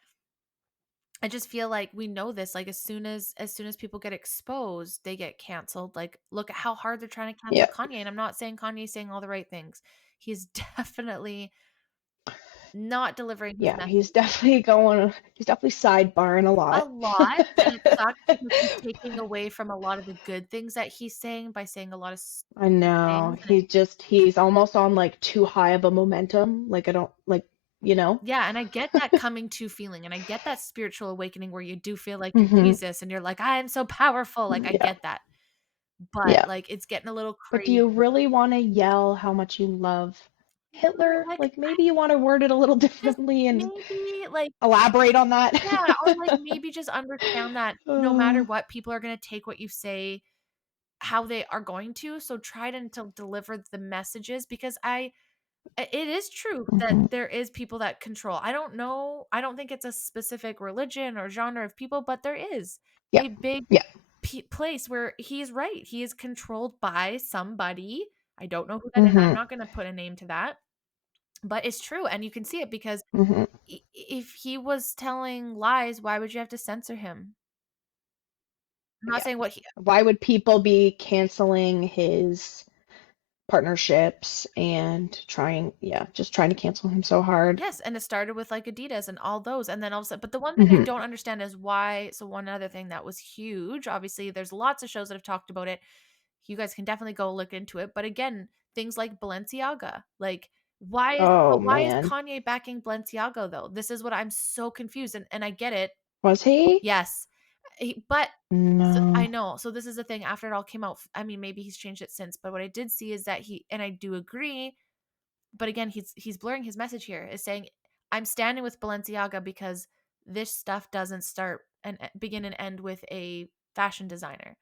I just feel like we know this, like, as soon as people get exposed, they get canceled. Like, look at how hard they're trying to cancel Yeah. Kanye, and I'm not saying Kanye's saying all the right things. He's definitely not delivering his Yeah, message he's definitely sidebarring a a lot. lot, and it sucks because he's taking away from a lot of the good things that he's saying by saying a lot of I stupid know. things, and it He's almost on like too high of a momentum. Like I don't like, you know? yeah, and I get that coming to feeling, and I get that spiritual awakening where you do feel like you're Mm-hmm. Jesus and you're like, "I am so powerful," like, I Yeah. get that, but, Yeah. like, it's getting a little But do crazy. you really want to yell how much you love Hitler? Like, Like maybe you want to word it a little just differently and maybe, like, elaborate on that. yeah, or, like, maybe just understand that no matter Uh, what, people are gonna take what you say how they are going to, so try to deliver the messages, because it is true that mhm. there is people that control. I don't know. I don't think it's a specific religion or genre of people, but there is Yeah. a big Yeah. place where he's right. He is controlled by somebody. I don't know who that is. I'm Mhm. not going to put a name to that, but it's true. And you can see it because Mhm. if he was telling lies, why would you have to censor him? I'm not Yeah. saying what he, Why would people be canceling his partnerships and just trying to cancel him so hard? yes, and it started with, like, Adidas and all those, and then all of a sudden, but the one thing I Mhm. don't understand is why. So one other thing that was huge, obviously, there's lots of shows that have talked about it. You guys can definitely go look into it, but again, things like Balenciaga, like, Oh why is man. Kanye backing Balenciaga, though? This is what I'm so confused, and I get it. Was he? Yes, but I No. know. So this is the thing, after it all came out, I mean, maybe he's changed it since, but what I did see is that and I do agree, but again, he's blurring his message here, is saying, I'm standing with Balenciaga because this stuff doesn't start and begin and end with a fashion designer.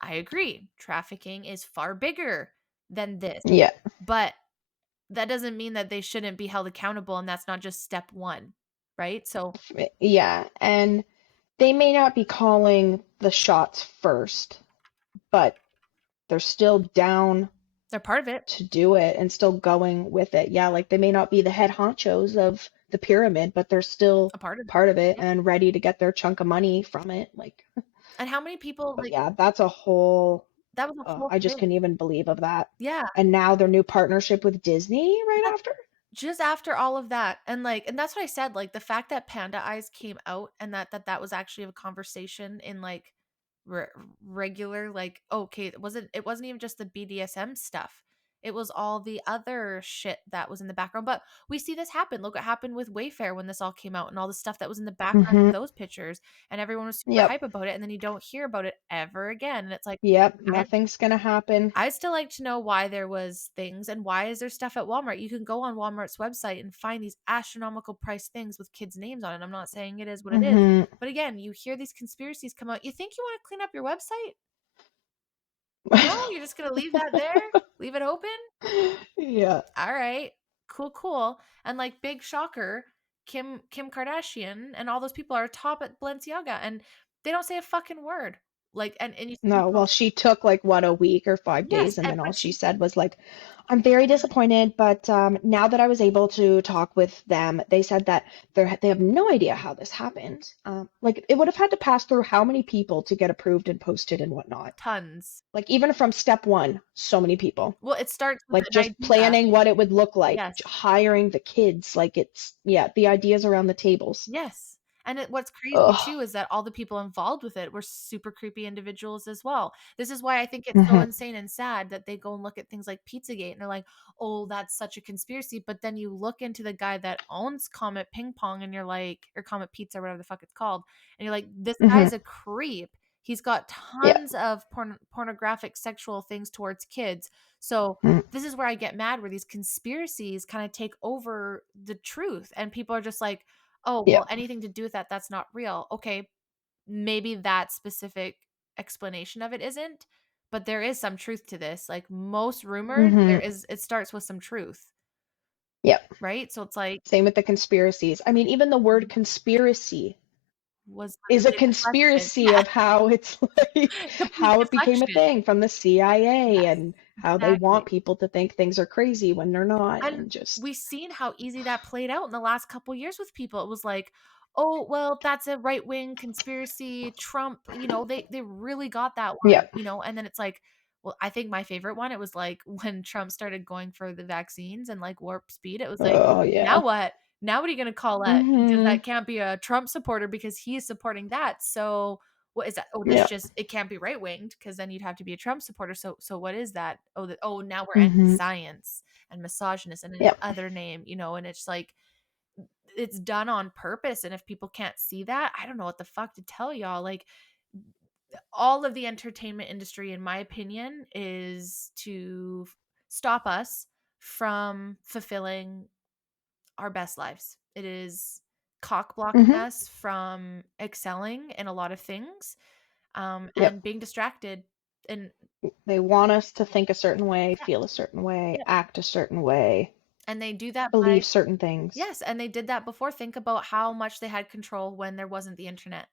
I agree. Trafficking is far bigger than this. Yeah. But that doesn't mean that they shouldn't be held accountable, and that's not just step 1, right? So Yeah. And they may not be calling the shots first, but they're still down They're part of it. to do it and still going with it. Yeah, like they may not be the head honchos of the pyramid, but they're still A part of it. part of it Yeah. and ready to get their chunk of money from it. Like, And how many people, but like, yeah, that's a whole, that was a whole I just thing. couldn't even believe of that. Yeah. And now their new partnership with Disney right after. Just after all of that, and, like, and that's what I said, like, the fact that Panda Eyes came out and that was actually a conversation in, like, regular, like, okay, it wasn't even just the BDSM stuff. It was all the other shit that was in the background. But we see this happen. Look what happened with Wayfair when this all came out and all the stuff that was in the background of Mm-hmm. those pictures, and everyone was super Yep. hype about it, and then you don't hear about it ever again. And it's like, Yep. I Nothing's gonna happen. I'd still like to know why there was things and why is there stuff at Walmart. You can go on Walmart's website and find these astronomical price things with kids' names on it. I'm not saying it is what it is. Mm-hmm. But again, you hear these conspiracies come out. You think you want to clean up your website? No, you're just going to leave that there? Leave it open? Yeah. All right. Cool, cool. And like big shocker, Kim Kardashian and all those people are top at Balenciaga and they don't say a fucking word. Like and you see No, people, well, she took like what, a week or five yes, days, and then all but she she said was like, "I'm very disappointed, but now that I was able to talk with them, they said that they have no idea how this happened. Like it would have had to pass through how many people to get approved and posted and whatnot. tons. Like even from step one, so many people. Well, it starts with Like an just idea. planning what it would look like, Yes. hiring the kids, like it's yeah, the ideas around the tables. Yes. And what's crazy Ugh. too is that all the people involved with it were super creepy individuals as well. This is why I think it's so Hmm. insane and sad that they go and look at things like Pizzagate and they're like, oh, that's such a conspiracy. But then you look into the guy that owns Comet Ping Pong and you're like, or Comet Pizza, whatever the fuck it's called. And you're like, this Hmm. guy's a creep. He's got Yeah. tons of pornographic sexual things towards kids. So Mm. this is where I get mad, where these conspiracies kind of take over the truth. And people are just like, oh, Yeah. well, anything to do with that, that's not real. Okay, maybe that specific explanation of it isn't, but there is some truth to this. Like most rumors, Hmm. it starts with some truth, Yeah. right? So it's like, Same with the conspiracies. I mean, even the word conspiracy was is a literally a deflection. conspiracy Yeah, of how it's like complete how it became a deflection. thing from the CIA Yes, and how they exactly. want people to think things are crazy when they're not And and just we've seen how easy that played out in the last couple years with people. It was like, "Oh, well, that's a right-wing conspiracy, Trump," they really got that yeah. one, and then it's like, well, I think my favorite one, it was like when Trump started going for the vaccines and like warp speed, it was like, Oh "Now yeah. what? Now what are you gonna call that? Because Hmm. that can't be a Trump supporter because he is supporting that. So what is that? Oh, that's Yeah. just it can't be right-winged because then you'd have to be a Trump supporter. So what is that? Oh, now we're Hmm. anti-science and misogynist and Yeah. other name, and it's like it's done on purpose. And if people can't see that, I don't know what the fuck to tell y'all. Like all of the entertainment industry, in my opinion, is to stop us from fulfilling our best lives. It is cock blocking Hmm. us from excelling in a lot of things, Yep. and being distracted. And They want us to think a certain way, yeah, feel a certain way, yeah. act a certain way, And they do that by believe certain things. yes, and they did that before. Think about how much they had control when there wasn't the internet,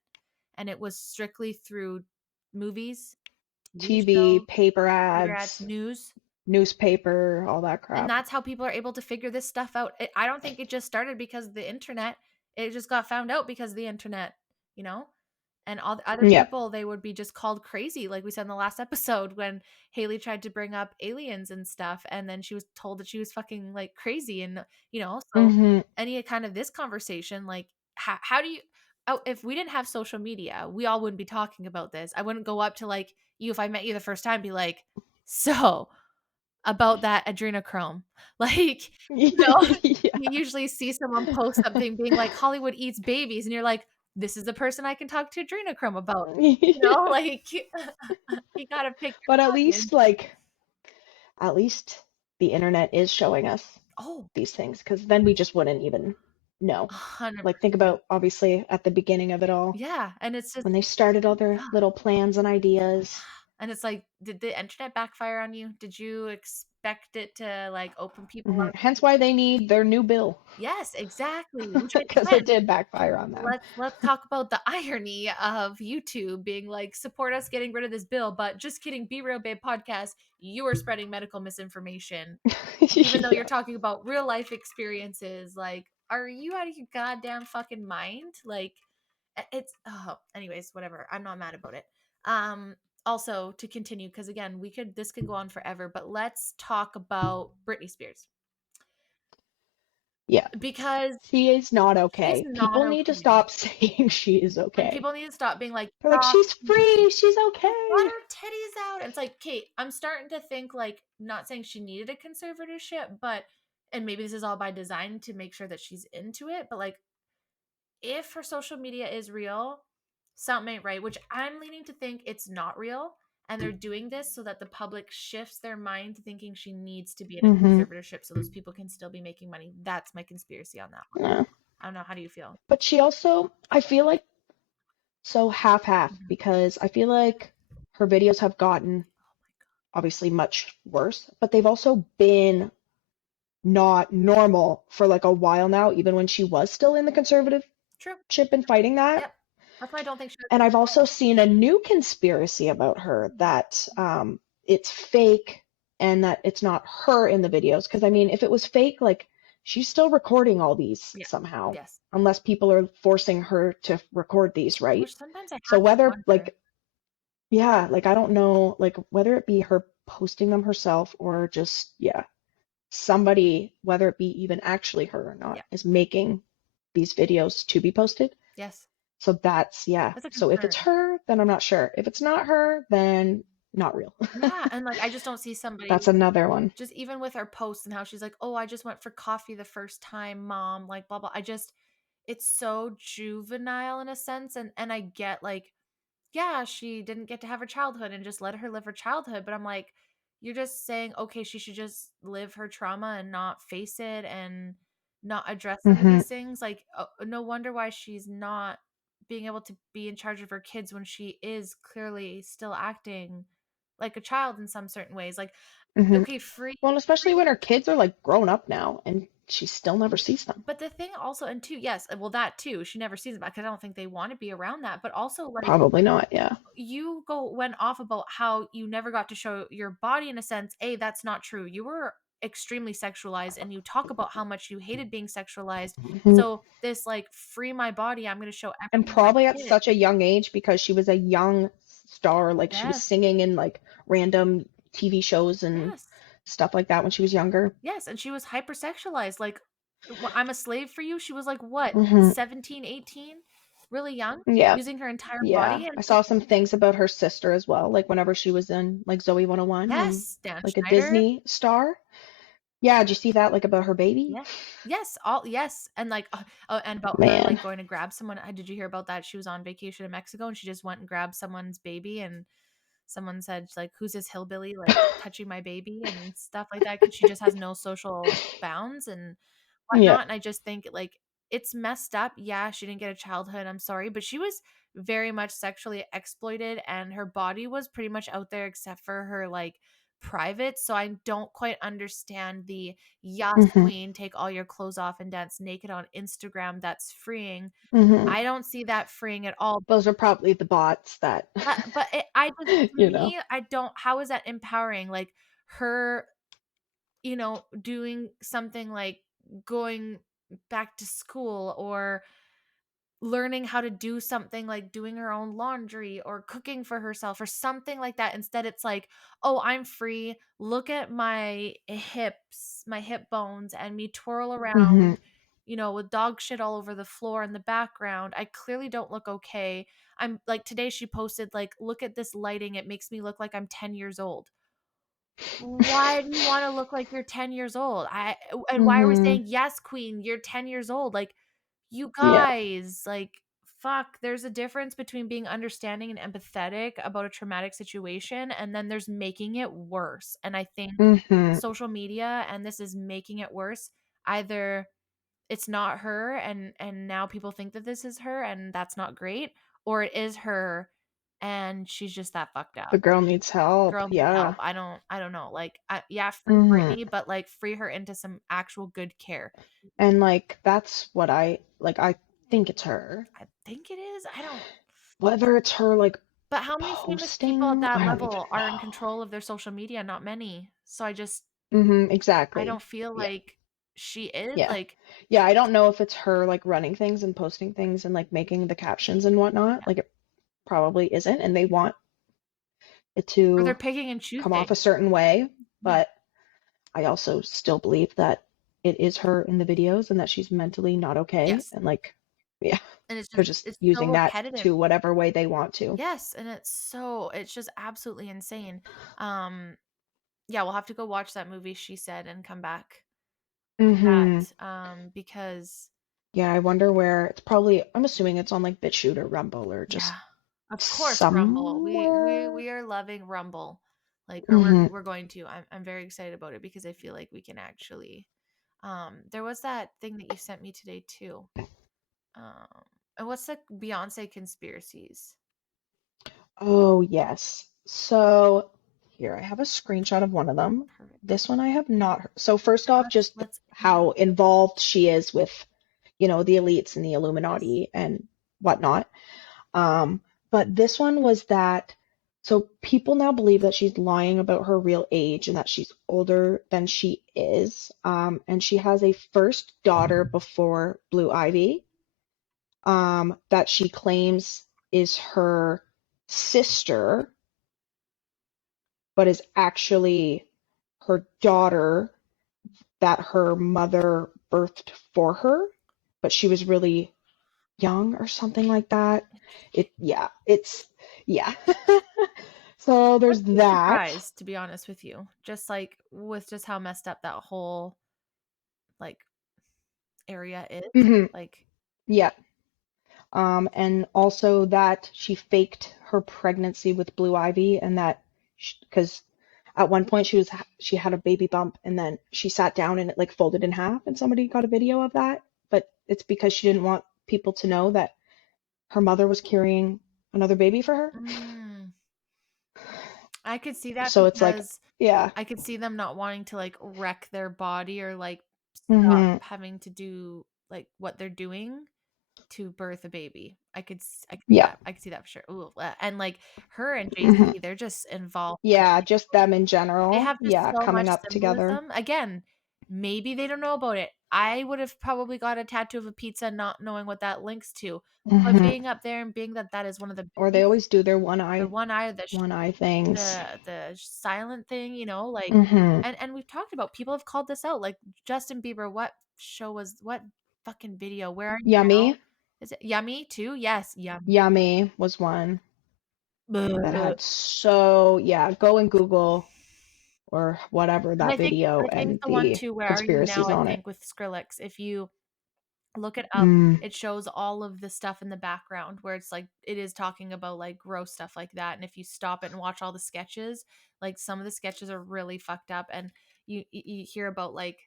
and it was strictly through movies, TV TV, shows, paper paper ads, ads, news, newspaper, all that and crap. that's how people are able to figure this stuff out. I don't think it just started because of the internet. It just got found out because of the internet, you know? And all the other Yeah. people, they would be just called crazy, like we said in the last episode when Haley tried to bring up aliens and stuff, and then she was told that she was fucking like crazy, and so Hmm. any kind of this conversation, like how do you? Oh, if we didn't have social media, we all wouldn't be talking about this. I wouldn't go up to like you if I met you the first time, be like, so about that adrenochrome. Like, you know, Yeah. you usually see someone post something being like, Hollywood eats babies, and you're like, this is the person I can talk to adrenochrome about. Like you gotta pick But your audience. at least the internet is showing us Oh, these things because then we just wouldn't even know. Like think 100%. about obviously at the beginning of it all Yeah, and it's just when they started all their little plans and ideas. and it's like, did the internet backfire on you? Did you expect it to like open people up. Hence why they need their new bill, Yes, exactly. Which because it again, did backfire on them. let's talk about the irony of YouTube being like, support us getting rid of this bill, but just kidding, Be Real Babe podcast, you are spreading medical misinformation, even though you're Yeah. talking about real life experiences. Like, are you out of your goddamn fucking mind? Like, it's anyways, whatever. I'm not mad about it. Also to continue, because again, this could go on forever, but let's talk about Britney Spears Yeah. because She is not she's okay. not People need to okay. stop saying she is And okay. people need to stop being like, They're like, stop, she's free, she's let okay. her titties out. And it's like, Kate, I'm starting to think like, not saying she needed a conservatorship, but, and maybe this is all by design to make sure that she's into it, but like, if her social media is real, something ain't right, which I'm leaning to think it's not real. And they're doing this so that the public shifts their mind to thinking she needs to be in a Mm-hmm. conservatorship so those people can still be making money. That's my conspiracy on that one. Yeah. I don't know. How do you feel? But she also, I feel like, so half-half, Mhm. because I feel like her videos have gotten obviously much worse, but they've also been not normal for like a while now, even when she was still in the conservative True. ship and fighting that. Yep. That's why I don't think she And was. I've also seen a new conspiracy about her that it's fake and that it's not her in the videos. Because I mean, if it was fake, like she's still recording all these Yeah. somehow, Yes. unless people are forcing her to record these, right? Which sometimes I So have to whether wonder. like, yeah, like I don't know, like whether it be her posting them herself or just, yeah, somebody, whether it be even actually her or not, Yeah. is making these videos to be posted. Yes. So that's, yeah. That's a So if concern. it's her, then I'm not sure. If it's not her, then not real. Yeah. And like, I just don't see somebody That's another one. just even with her posts and how she's like, oh, I just went for coffee the first time, mom, like blah, blah. It's so juvenile in a sense. And I get like, yeah, she didn't get to have her childhood and just let her live her childhood. But I'm like, you're just saying, okay, she should just live her trauma and not face it and not address some of Hmm. these things. Like, no wonder why she's not being able to be in charge of her kids when she is clearly still acting like a child in some certain ways. Like, Hmm. okay, free. Well, and especially when her kids are like grown up now and she still never sees them. But the thing also, and two, yes, well, that too, she never sees it back because I don't think they want to be around that. But also, like, Probably not, yeah. you went off about how you never got to show your body in a sense. That's not true. You were extremely sexualized and you talk about how much you hated being sexualized. Hmm. So this like free my body, I'm going to show And everyone my probably at kids. such a young age because she was a young star, like she was Yes. singing in like random TV shows and Yes. stuff like that when she was younger. Yes, and she was hypersexualized. Like, I'm a slave for you. She was like what, Hmm. 17, 18, really young, Yeah. using her entire Yeah, body. And I it's like, saw some things about her sister as well, like whenever she was in like Zoe 101 and yes, Dan like a Schneider. Disney star. Yeah, did you see that like about her baby? Yeah. Yes, all yes, and like and about her Man. like going to grab someone. Did you hear about that? She was on vacation in Mexico and she just went and grabbed someone's baby and someone said like, "Who's this hillbilly like touching my baby?" and stuff like that because she just has no social bounds and Yeah. whatnot. And I just think like it's messed up. Yeah, she didn't get a childhood. I'm sorry, but she was very much sexually exploited, and her body was pretty much out there except for her like private. So I don't quite understand the "Yas Hmm. queen, take all your clothes off and dance naked on Instagram." That's freeing. Hmm. I don't see that freeing at all. Those are probably the bots that, But I just, to you know. me, I don't. How is that empowering? Like her, doing something like going back to school or learning how to do something like doing her own laundry or cooking for herself or something like that. Instead, it's like, oh, I'm free. Look at my hips, my hip bones, and me twirl Hmm. around, with dog shit all over the floor in the background. I clearly don't look okay. I'm like, today she posted, like, look at this lighting. It makes me look like I'm 10 years old. Why do you wanna look like you're 10 years old? And why are we Hmm. saying, "Yes, queen, you're 10 years old?" Like, you Yeah. guys, like, fuck, there's a difference between being understanding and empathetic about a traumatic situation, and then there's making it worse, and I think Hmm. social media and this is making it worse. Either it's not her and now people think that this is her, and that's not great, or it is her and she's just that fucked The up. girl needs help. Girl needs Yeah. help. I don't know. Like, yeah, free hmm Britney, but like free her into some actual good care. And like that's what I think it's her. I think it is. I don't. Whether it's her like But how many famous people at posting, that I don't even level are in control of their social media? Not many. So know. I Exactly. don't feel Yeah. like she is Yeah. like, Yeah, I don't know if it's her like running things and posting things and like making the captions and whatnot. Like it probably isn't, and they want it or they're to picking and come off choosing. a certain way, Yeah. but I also still believe that it is her in the videos and that she's mentally not okay. Yes. And like, yeah, And they're just it's so using that repetitive. to whatever way they want to. Yes, and it's just absolutely insane. Um, yeah, we'll have to go watch that movie, She Said, and come back to hmm that. Because Yeah, I wonder where it's probably, I'm assuming it's on like BitChute or Rumble or just yeah, of course, Rumble. We somewhere. are loving Rumble. Like, or hmm we're going to. I'm very excited about it because I feel like we can actually. There was that thing that you sent me today too. Um, and what's the Beyonce conspiracies? Oh, yes. So here I have a screenshot of one of them. Perfect. This one I have not heard. So first off, just Yeah. how involved she is with, the elites and the Yes. Illuminati and whatnot. Um, but this one was that, so people now believe that she's lying about her real age and that she's older than she is. And she has a first daughter before Blue Ivy, that she claims is her sister, but is actually her daughter that her mother birthed for her, but she was really young or something like that. Yeah. So Wouldn't there's be that. surprised, to be honest with you. Just like with just how messed up that whole like area is. hmm Like, Yeah. And also that she faked her pregnancy with Blue Ivy, and that because at one point she had a baby bump, and then she sat down and it like folded in half, and somebody got a video of that. But it's because she didn't want people to know that her mother was carrying another baby for her. mm, I could see that So it's like, because yeah. I could see them not wanting to like wreck their body or like stop hmm having to do like what they're doing to birth a baby. I could see Yeah. that. I could see that for sure. Ooh, and like her and hmm JC, they're just involved. Yeah, just them in They general. have just Yeah, so coming much up together. symbolism. Again, maybe they don't know about it. I would have probably got a tattoo of a pizza not knowing what that links to. But hmm being up there and being that is one of the Or they biggest, always do their the one eye, one eye things. the silent thing, like, hmm and we've talked about, people have called this out, like Justin Bieber. What fucking video? Where are you now? Yummy. Is it Yummy too? Yes, Yummy. Yummy was one that Ugh. had yeah, go and Google or whatever And that video I think and the one the too, Where Are You Now, conspiracies I on it. think with Skrillex, if you look it up, Mm, it shows all of the stuff in the background where it's like it is talking about like gross stuff like that. And if you stop it and watch all the sketches, like some of the sketches are really fucked up. And you hear about like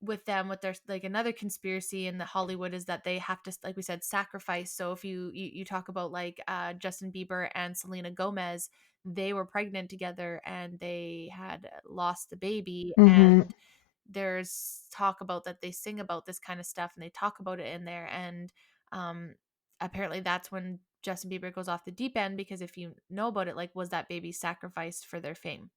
with them, with their like another conspiracy in the Hollywood is that they have to, like we said, sacrifice. So if you talk about like Justin Bieber and Selena Gomez, they were pregnant together and they had lost the baby. hmm And there's talk about that they sing about this kind of stuff and they talk about it in there. And um apparently that's when Justin Bieber goes off the deep end, because if you know about it, like, was that baby sacrificed for their fame,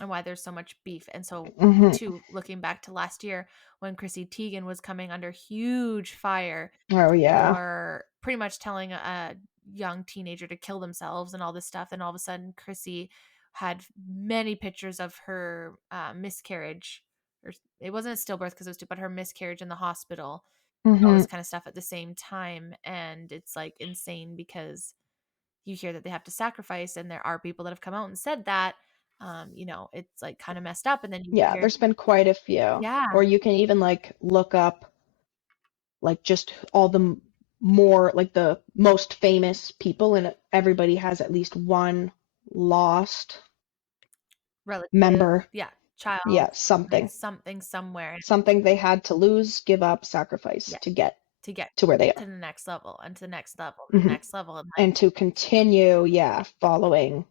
and why there's so much beef. And so hmm too, looking back to last year when Chrissy Teigen was coming under huge fire Oh yeah. for pretty much telling a young teenager to kill themselves and all this stuff, and all of a sudden Chrissy had many pictures of her miscarriage, or it wasn't a stillbirth because it was but her miscarriage in the hospital, all hmm this kind of stuff at the same time. And it's like insane because you hear that they have to sacrifice, and there are people that have come out and said that. It's like kind of messed up. And then you Yeah, hear, there's been quite a few. yeah, Or you can even like look up like just all the more like the most famous people, and everybody has at least one lost relative, member. yeah, child, Yeah, like something. something somewhere. Something they had to lose, give up, sacrifice Yeah. to get. to get to where they to are. the next level and to the next level and the Hmm. next level, and like, And to continue, yeah, following,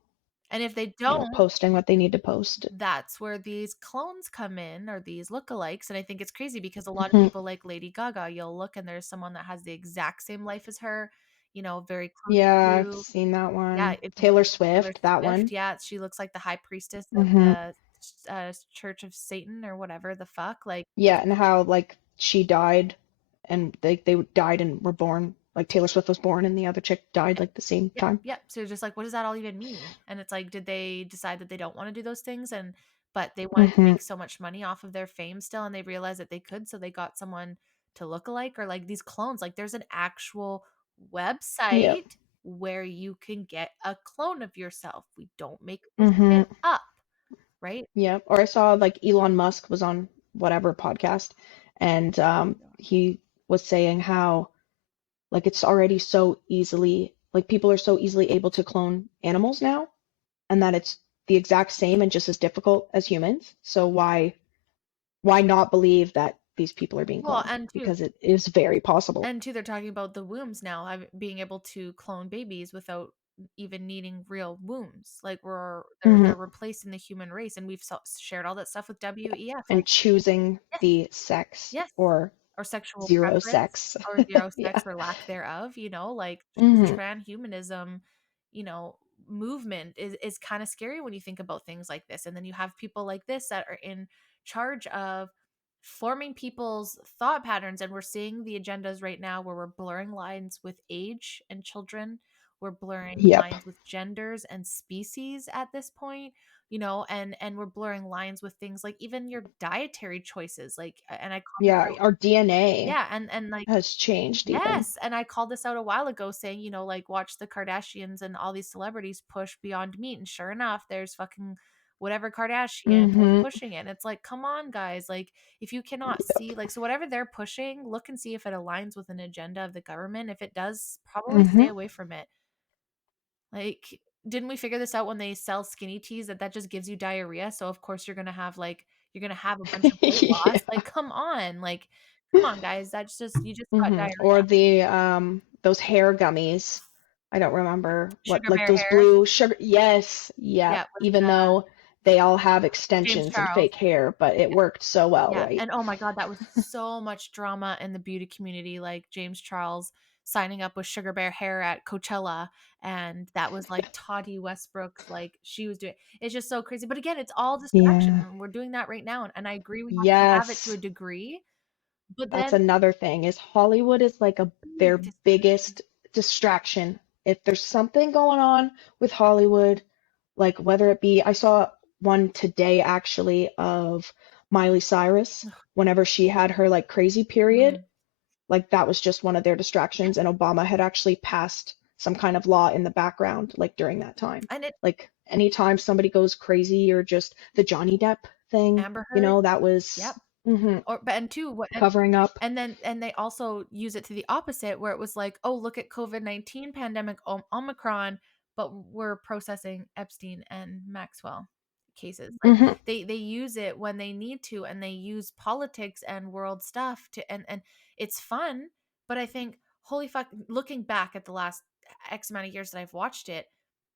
and if they don't, posting what they need to post. that's where these clones come in, or these lookalikes. And I think it's crazy because a lot of Hmm. people like Lady Gaga, you'll look and there's someone that has the exact same life as her, very close Yeah, I've to. seen that Yeah, one. if you Taylor Taylor Swift, that Swift, one. yeah, she looks like the high priestess of Hmm. the Church of Satan or whatever the fuck. Like, Yeah, and how like she died, and they died and were born. Like Taylor Swift was born, and the other chick died yep, like the same yep, time. yep. So you're just like, what does that all even mean? And it's like, did they decide that they don't want to do those things, and but they wanted to Hmm. make so much money off of their fame still, and they realized that they could, so they got someone to look alike, or like these clones. Like, there's an actual Yep. website where you can get a clone of yourself. We don't make this Hmm. shit up, right? Yep. Or I saw like Elon Musk was on whatever podcast, and he was saying how like it's already so easily like people are so easily able to clone animals now, and that it's the exact same and just as difficult as humans. So why not believe that these people are being Well, cloned? Because it is very possible. and two, they're talking about the wombs now, being able to clone babies without even needing real wombs. Like, they're Hmm. replacing the human race, and we've shared all that stuff with WEF. And Like, choosing yes, the sex yes, or or sexual zero preference, sex. or zero sex Yeah. or lack thereof. Like, Hmm. transhumanism, you know, movement is kind of scary when you think about things like this. And then you have people like this that are in charge of forming people's thought patterns, and we're seeing the agendas right now where we're blurring lines with age and children, we're blurring Yep. lines with genders and species at this point, and we're blurring lines with things like even your dietary choices, like, and I call this Yeah. out. Our DNA Yeah, and like, has changed even. yes, and I called this out a while ago saying, like, watch the Kardashians and all these celebrities push Beyond Meat, and sure enough, there's fucking whatever Kardashian was Hmm. pushing it. And it's like, come on, guys. Like, if you cannot see, like, so whatever they're pushing, look and see if it aligns with an agenda of the government. If it does, probably stay Hmm. away from it. Like, didn't we figure this out when they sell skinny teas that just gives you diarrhea? So of course you're gonna have a bunch of weight loss. Yeah. Like, come on, guys. That's just you just got Or diarrhea. the those hair gummies. I don't remember what Sugar like bear those hair. blue sugar. Yes, yeah. Yeah, with Even though they all have James extensions and Charles. fake hair, but it worked so well, Yeah, right? and oh my god, that was so much drama in the beauty community, like James Charles signing up with Sugar Bear Hair at Coachella, and that was like Toddy Westbrook's, like, she was doing, it's just so crazy. But again, it's all distraction, Yeah. and we're doing that right now, and I agree we have to have it to a Yes. degree, but That's then another thing is Hollywood is like big their distraction. biggest distraction. If there's something going on with Hollywood, like whether it be, I saw one today actually of Miley Cyrus whenever she had her like crazy period, Mhm. like that was just one of their Yeah, distractions, and Obama had actually passed some kind of law in the background like during that time. and it Like anytime somebody goes crazy or just the Johnny Depp thing, Amber Heard, that yep. was Or but and two, what covering up. and they also use it to the opposite where it was like, "Oh, look at COVID-19 pandemic, Omicron, but we're processing Epstein and Maxwell cases." Like, Hmm. they use it when they need to, and they use politics and world stuff to, and it's fun, but I think, holy fuck, looking back at the last X amount of years that I've watched it,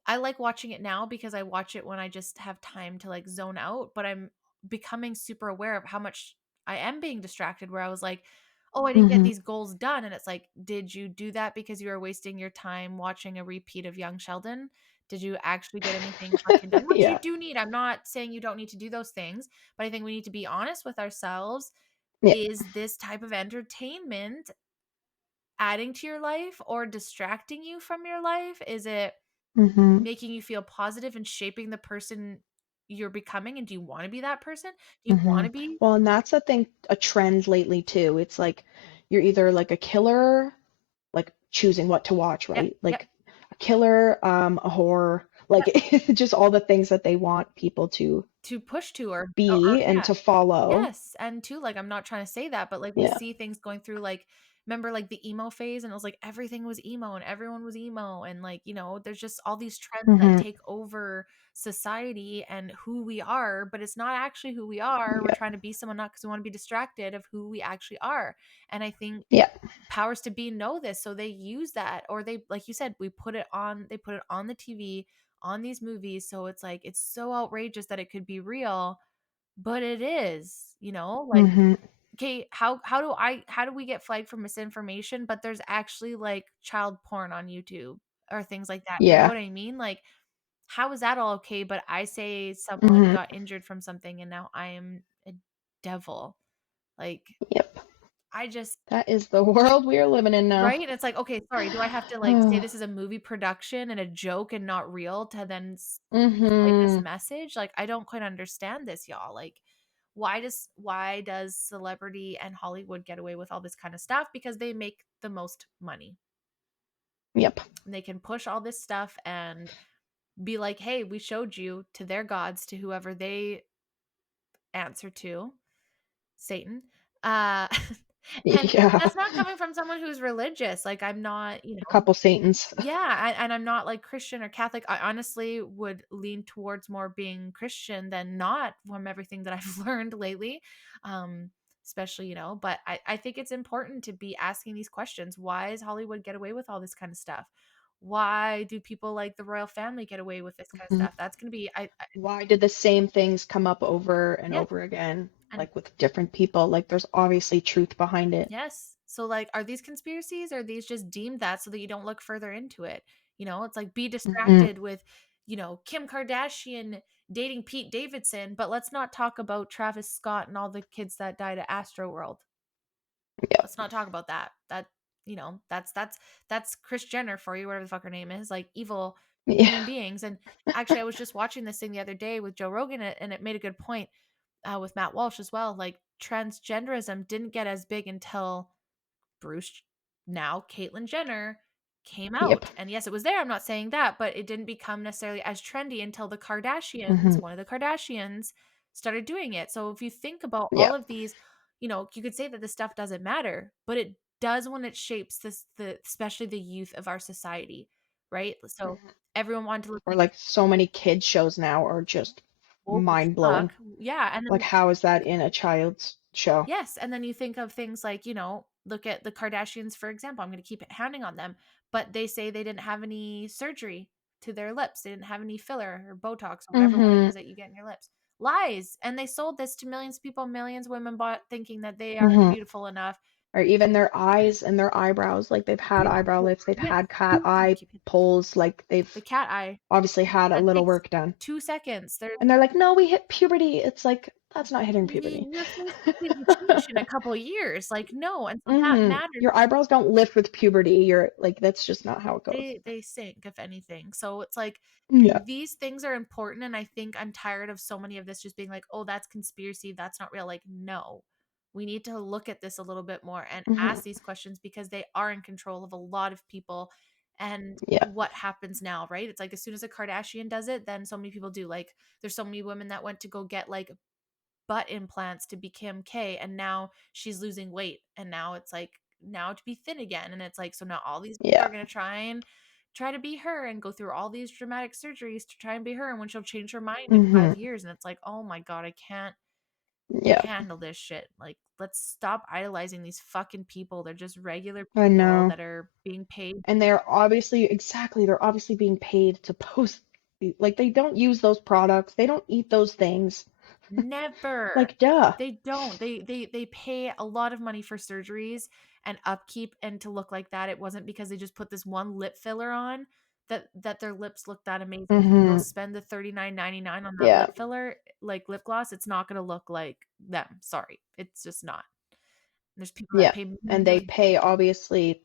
I like watching it now because I watch it when I just have time to like zone out, but I'm becoming super aware of how much I am being distracted, where I was like, "Oh, I didn't get Hmm. these goals done." And it's like, "Did you do that because you were wasting your time watching a repeat of Young Sheldon? Did you actually get anything fucking done?" Which you Yeah. do need. I'm not saying you don't need to do those things, but I think we need to be honest with ourselves. Yeah. Is this type of entertainment adding to your life or distracting you from your life? Is it Hmm. making you feel positive and shaping the person you're becoming? And do you want to be that person? Do you want Hmm. to be Well, and that's I think a trend lately too. It's like you're either like a killer, like choosing what to watch, Yep, right? yep, Like a killer, a horror, like yep, just all the things that they want people to to push to, or be and yeah. to follow. Yes, and too, like, I'm not trying to say that, but, like, we Yeah. see things going through, like, remember like the emo phase, and it was like everything was emo and everyone was emo, and like, you know, there's just all these trends that Mm-hmm. take over society and who we are, but it's not actually who we are. We're Yep. trying to be someone, not because we want to be distracted of who we actually are. And I think Yep. powers to be know this, so they use that, or they, like you said, they put it on the TV, on these movies, so it's like it's so outrageous that it could be real, but it is, you know, like, Mm-hmm. okay, how do we get flagged for misinformation, but there's actually like child porn on YouTube or things like that, you know Yeah. what I mean? Like, how is that all okay, but I say someone Mm-hmm. got injured from something and now I am a devil. Like, Yep. I just, That is the world we are living in now. right? And it's like, okay, sorry, do I have to like say this is a movie production and a joke and not real to then like this Mm-hmm. message? Like, I don't quite understand this, y'all. Like, why does celebrity and Hollywood get away with all this kind of stuff? Because they make the most money. Yep. And they can push all this stuff and be like, "Hey, we showed you," to their gods, to whoever they answer to, Satan. Uh and Yeah. that's not coming from someone who's religious. Like, I'm not, you A know, couple Satans. yeah, and I'm not like Christian or Catholic. I honestly would lean towards more being Christian than not, from everything that I've learned lately. Um, especially, you know, but I think it's important to be asking these questions. Why does Hollywood get away with all this kind of stuff? Why do people like the royal family get away with this kind of Mhm. stuff? That's going to be, Why did the same things come up over and yeah. over again, And like with different people? Like there's obviously truth behind it. yes. So, like, are these conspiracies, or are these just deemed that so that you don't look further into it? You know, it's like, be Hmm. distracted with, you know, Kim Kardashian dating Pete Davidson, but let's not talk about Travis Scott and all the kids that died at Astroworld. Yep. Let's not talk about that. That, you know, that's Kris Jenner for you, whatever the fuck her name is, like evil Yeah. human beings. And actually, I was just watching this thing the other day with Joe Rogan, and it made a good point, with Matt Walsh as well. Like, transgenderism didn't get as big until Bruce, now Caitlyn Jenner, came Yep. out. And yes, it was there. I'm not saying that, but it didn't become necessarily as trendy until the Kardashians, Hmm. one of the Kardashians, started doing it. So if you think about all Yep. of these, you know, you could say that this stuff doesn't matter, but it does when it shapes this, the especially the youth of our society, right? So Mhm. everyone wanted to look Or like like so many kids shows now are just old as mind blowing. fuck. Yeah. And Like then how is that in a child's show? yes, and then you think of things like, you know, look at the Kardashians, for example. I'm going to keep it hounding on them, but they say they didn't have any surgery to their lips. They didn't have any filler or Botox or whatever one it Hmm. is that you get in your lips. Lies. And they sold this to millions of people, millions of women bought, thinking that they aren't Hmm. beautiful enough. Or even their eyes and their eyebrows. Like they've had eyebrow lifts, they've Yes. had cat eye Keep it- pulls, like they've The cat eye. obviously had a That little takes work done. 2 seconds. There's And they're like, no, we hit puberty. It's like, that's not hitting puberty. your face completely changed in a couple of years. Like, no. And so that Hmm. matters. Your eyebrows don't lift with puberty. You're like, that's just not how it goes. They sink, if anything. So it's like, Yeah. these things are important, and I think I'm tired of so many of this just being like, "Oh, that's conspiracy, that's not real." Like, no. We need to look at this a little bit more and Hmm. ask these questions, because they are in control of a lot of people. And Yeah. what happens now, right? It's like, as soon as a Kardashian does it, then so many people do. Like, there's so many women that went to go get like butt implants to be Kim K, and now she's losing weight, and now it's like, now to be thin again, and it's like, so now all these people Yeah. are going to try to be her and go through all these dramatic surgeries to try and be her, and when she'll change her mind in Hmm. 5 years, and it's like, oh my god, I Yeah. can't handle this shit. Like, let's stop idolizing these fucking people. They're just regular I people know. that are being paid. And they're obviously, exactly, they're obviously being paid to post. Like, they don't use those products. They don't eat those things. Never. Like, duh. They don't. They pay a lot of money for surgeries and upkeep and to look like that. It wasn't because they just put this one lip filler on that their lips look that amazing. If you go Hmm. spend the $39.99 on that Yeah. lip filler, like lip gloss, it's not gonna look like them. Sorry. It's just not. There's people that Yeah. pay And they millions. pay, obviously,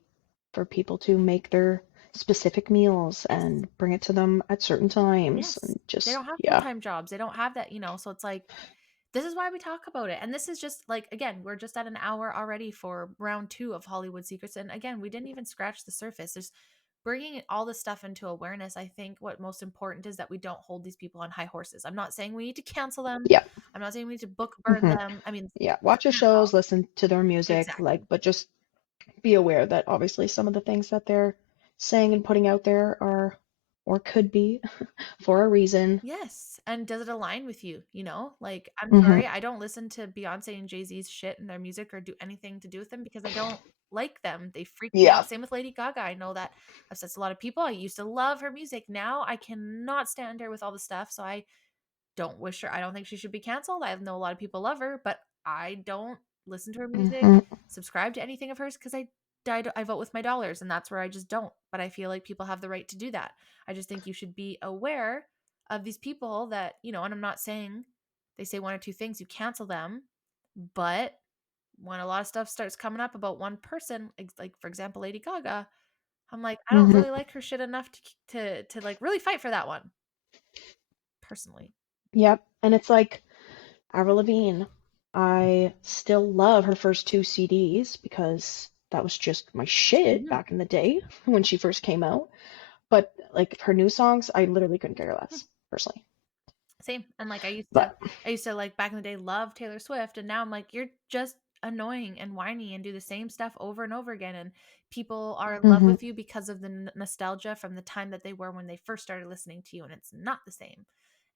for people to make their specific meals Yes. and bring it to them at certain times. Yes. And They just, don't have yeah. full-time jobs. They don't have that, you know, so it's like, this is why we talk about it. And this is just like, again, we're just at an hour already for round 2 of Hollywood Secrets. And again, we didn't even scratch the surface. There's bringing all this stuff into awareness. I think what most important is that we don't hold these people on high horses. I'm not saying we need to cancel them. Yeah. I'm not saying we need to book burn Hmm. them. I mean, Yeah. Watch your shows, listen to their music, exactly. like, but just be aware that obviously some of the things that they're saying and putting out there are or could be for a reason. Yes, and does it align with you, you know? Like, I'm Hmm. sorry, I don't listen to Beyoncé and Jay-Z's shit and their music or do anything to do with them because I don't like them. They freak me Yeah. out. Same with Lady Gaga. I know that upsets a lot of people. I used to love her music. Now I cannot stand her with all the stuff, so I don't think she should be canceled. I know a lot of people love her, but I don't listen to her music, Hmm. subscribe to anything of hers because I vote with my dollars, and that's where I just don't. But I feel like people have the right to do that. I just think you should be aware of these people that, and I'm not saying they say one or two things, you cancel them, but when a lot of stuff starts coming up about one person, like for example, Lady Gaga, I'm like, I don't Hmm. really like her shit enough to like really fight for that one personally. Yep. And it's like Avril Lavigne. I still love her first two CDs because that was just my shit Mhm. back in the day when she first came out. But like her new songs, I literally couldn't care less, personally. Same. And like But I used to like back in the day love Taylor Swift, and now I'm like, you're just annoying and whiny and do the same stuff over and over again, and people are in love hmm. with you because of the nostalgia from the time that they were when they first started listening to you, and it's not the same.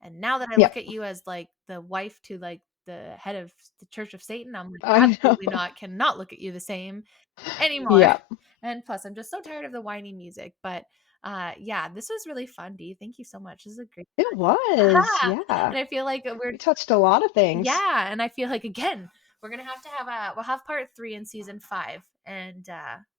And now that I look Yep. at you as like the wife to like the head of the Church of Satan, I'm like, I know. absolutely not, cannot look at you the same anymore. Yeah. And plus I'm just so tired of the whiny music. But yeah, this was really fun, Dee. Thank you so much. This is a great It time. was. Aha! Yeah. And I feel like we're We touched a lot of things. yeah, and I feel like again, we're gonna have to have we'll have part 3 in season 5, and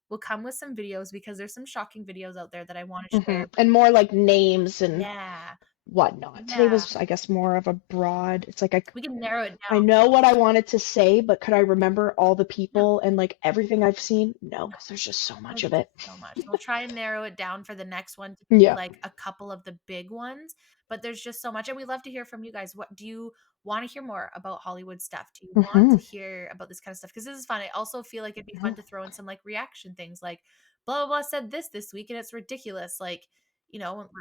we'll come with some videos because there's some shocking videos out there that I want to Hmm. share. And more like names and Yeah, whatnot. Today yeah, was, I guess, more of a broad. It's like we can narrow it I down. know what I wanted to say, but could I remember all the No, people and like everything I've seen? No, no. because there's just so much There's of just it. so much. We'll try and narrow it down for the next one to be Yeah. like a couple of the big ones, but there's just so much, and we love to hear from you guys. What do you want to hear more about Hollywood stuff? Do you want Hmm. to hear about this kind of stuff? Because this is fun. I also feel like it'd be Hmm. fun to throw in some like reaction things, like blah blah blah said this week and it's ridiculous. Like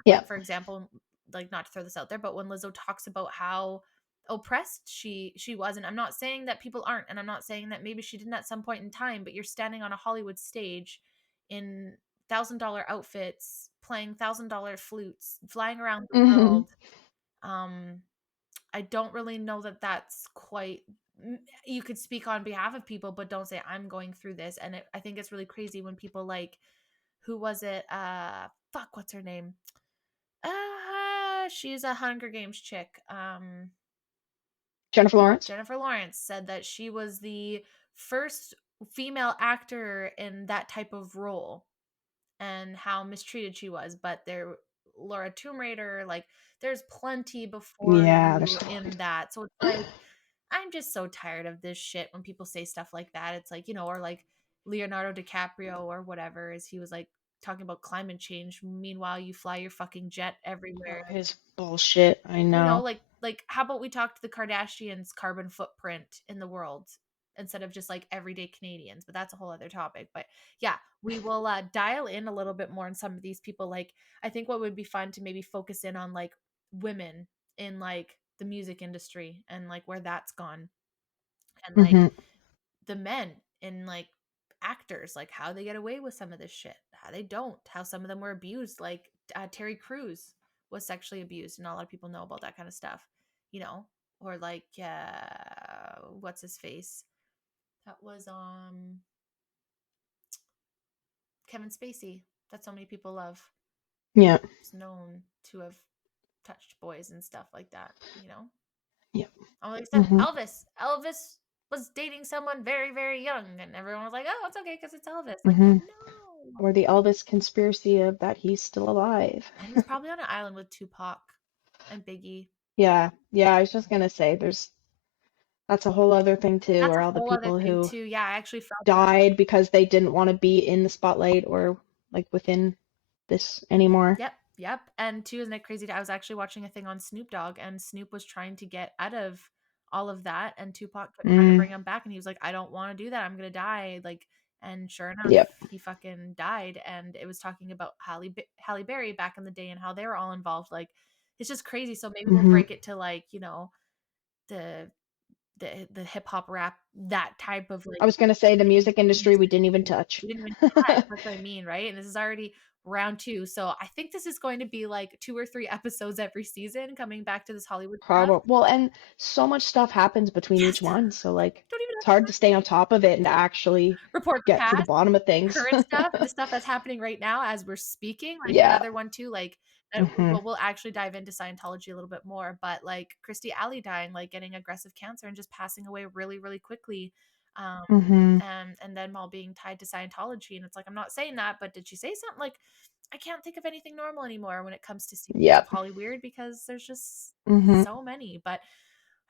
Yeah. like for example, like not to throw this out there, but when Lizzo talks about how oppressed she was, and I'm not saying that people aren't, and I'm not saying that maybe she didn't at some point in time, but you're standing on a Hollywood stage in $1,000 outfits, playing $1,000 flutes, flying around the Hmm. world. Um, I don't really know that that's quite. You could speak on behalf of people, but don't say I'm going through this. And I think it's really crazy when people like, who was it? Fuck, what's her name? She's a Hunger Games chick. Jennifer Lawrence. Jennifer Lawrence said that she was the first female actor in that type of role and how mistreated she was. But there, Laura Tomb Raider, like, there's plenty before Yeah, there's you a lot. in that. So it's like, I'm just so tired of this shit when people say stuff like that. It's like, or like Leonardo DiCaprio or whatever, is he was like talking about climate change. Meanwhile, you fly your fucking jet Oh, everywhere. his bullshit. I know. Like how about we talk to the Kardashians' carbon footprint in the world instead of just like everyday Canadians? But that's a whole other topic. But yeah, we will dial in a little bit more on some of these people. Like, I think what would be fun to maybe focus in on like women in like the music industry and like where that's gone, and like Hmm. the men in like actors, like how they get away with some of this shit, how they don't, how some of them were abused, like Terry Crews was sexually abused, and not a lot of people know about that kind of stuff, or like what's his face, that was Kevin Spacey, that so many people love, Yeah. is known to have touched boys and stuff like that. Yeah. Oh, like I said, Hmm. Elvis was dating someone very, very young, and everyone was like, "Oh, it's okay because it's Elvis." Like, Hmm. no. Or the Elvis conspiracy of that he's still alive. And he's probably on an island with Tupac and Biggie. Yeah. Yeah, I was just gonna say that's a whole other thing too, That's or a all the whole other people thing who too. Yeah, I actually found that. died because they didn't want to be in the spotlight or like within this anymore. Yep, yep. And too, isn't it crazy? I was actually watching a thing on Snoop Dogg, and Snoop was trying to get out of all of that, and Tupac kept trying to Mm, bring him back, and he was like, "I don't want to do that. I'm gonna die." Like, and sure enough, yep. he fucking died. And it was talking about Halle Berry back in the day and how they were all involved. Like, it's just crazy. So maybe we'll Hmm. break it to like the the hip hop rap, that type of like I was gonna say the music industry we didn't even touch. we didn't even touch. That's what I mean, right? And this is already round 2. So I think this is going to be like 2 or 3 episodes every season coming back to this Hollywood stuff. Probably. Well, and so much stuff happens between Yes. each one, so like Don't even it's hard to stay on top of it and to actually report the get to the past, bottom of things. current stuff, and the stuff that's happening right now as we're speaking. Like Yeah. another one too, like Hmm. we'll actually dive into Scientology a little bit more, but like Christy Alley dying, like getting aggressive cancer and just passing away really, really quickly. Hmm. And then while being tied to Scientology, and it's like, I'm not saying that, but did she say something? Like, I can't think of anything normal anymore when it comes to seasons of Yep. Hollyweird, because there's just Hmm. so many. But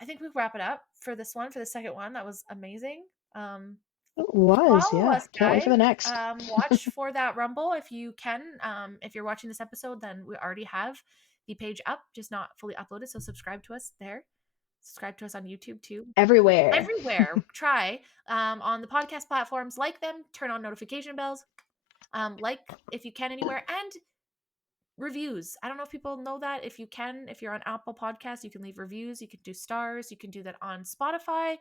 I think we wrap it up for this one, for the second one. That was amazing. It was, Follow yeah. us, Can't wait for guys. the next. Watch for that Rumble if you can. If you're watching this episode, then we already have the page up, just not fully uploaded. So subscribe to us there. Subscribe to us on YouTube too. Everywhere. Everywhere. Try on the podcast platforms. Like them. Turn on notification bells. Like if you can anywhere, and reviews. I don't know if people know that. If you can, if you're on Apple Podcasts, you can leave reviews. You can do stars. You can do that on Spotify.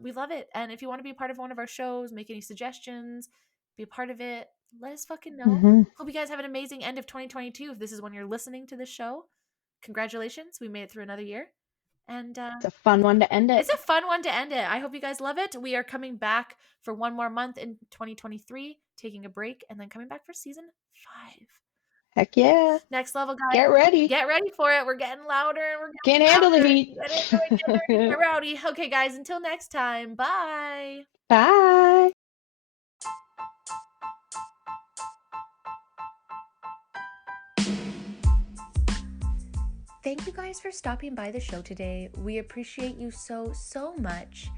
We love it. And if you want to be a part of one of our shows, make any suggestions, be a part of it, let us fucking know. Hmm. Hope you guys have an amazing end of 2022. If this is when you're listening to this show, congratulations. We made it through another year. And It's a fun one to end it. it's a fun one to end it. I hope you guys love it. We are coming back for one more month in 2023, taking a break, and then coming back for season 5. Heck yeah. Next level, guys. Get ready. Get ready for it. We're getting louder and we're Can't getting handle the louder. heat. Get into it, get dirty, get rowdy. Okay, guys, until next time. Bye. Bye. Thank you guys for stopping by the show today. We appreciate you so, so much.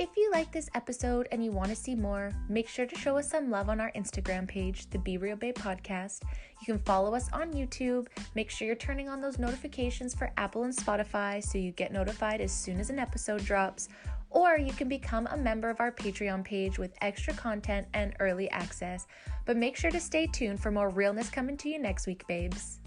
If you like this episode and you want to see more, make sure to show us some love on our Instagram page, the Be Real Babe Podcast. You can follow us on YouTube. Make sure you're turning on those notifications for Apple and Spotify so you get notified as soon as an episode drops. Or you can become a member of our Patreon page with extra content and early access. But make sure to stay tuned for more realness coming to you next week, babes.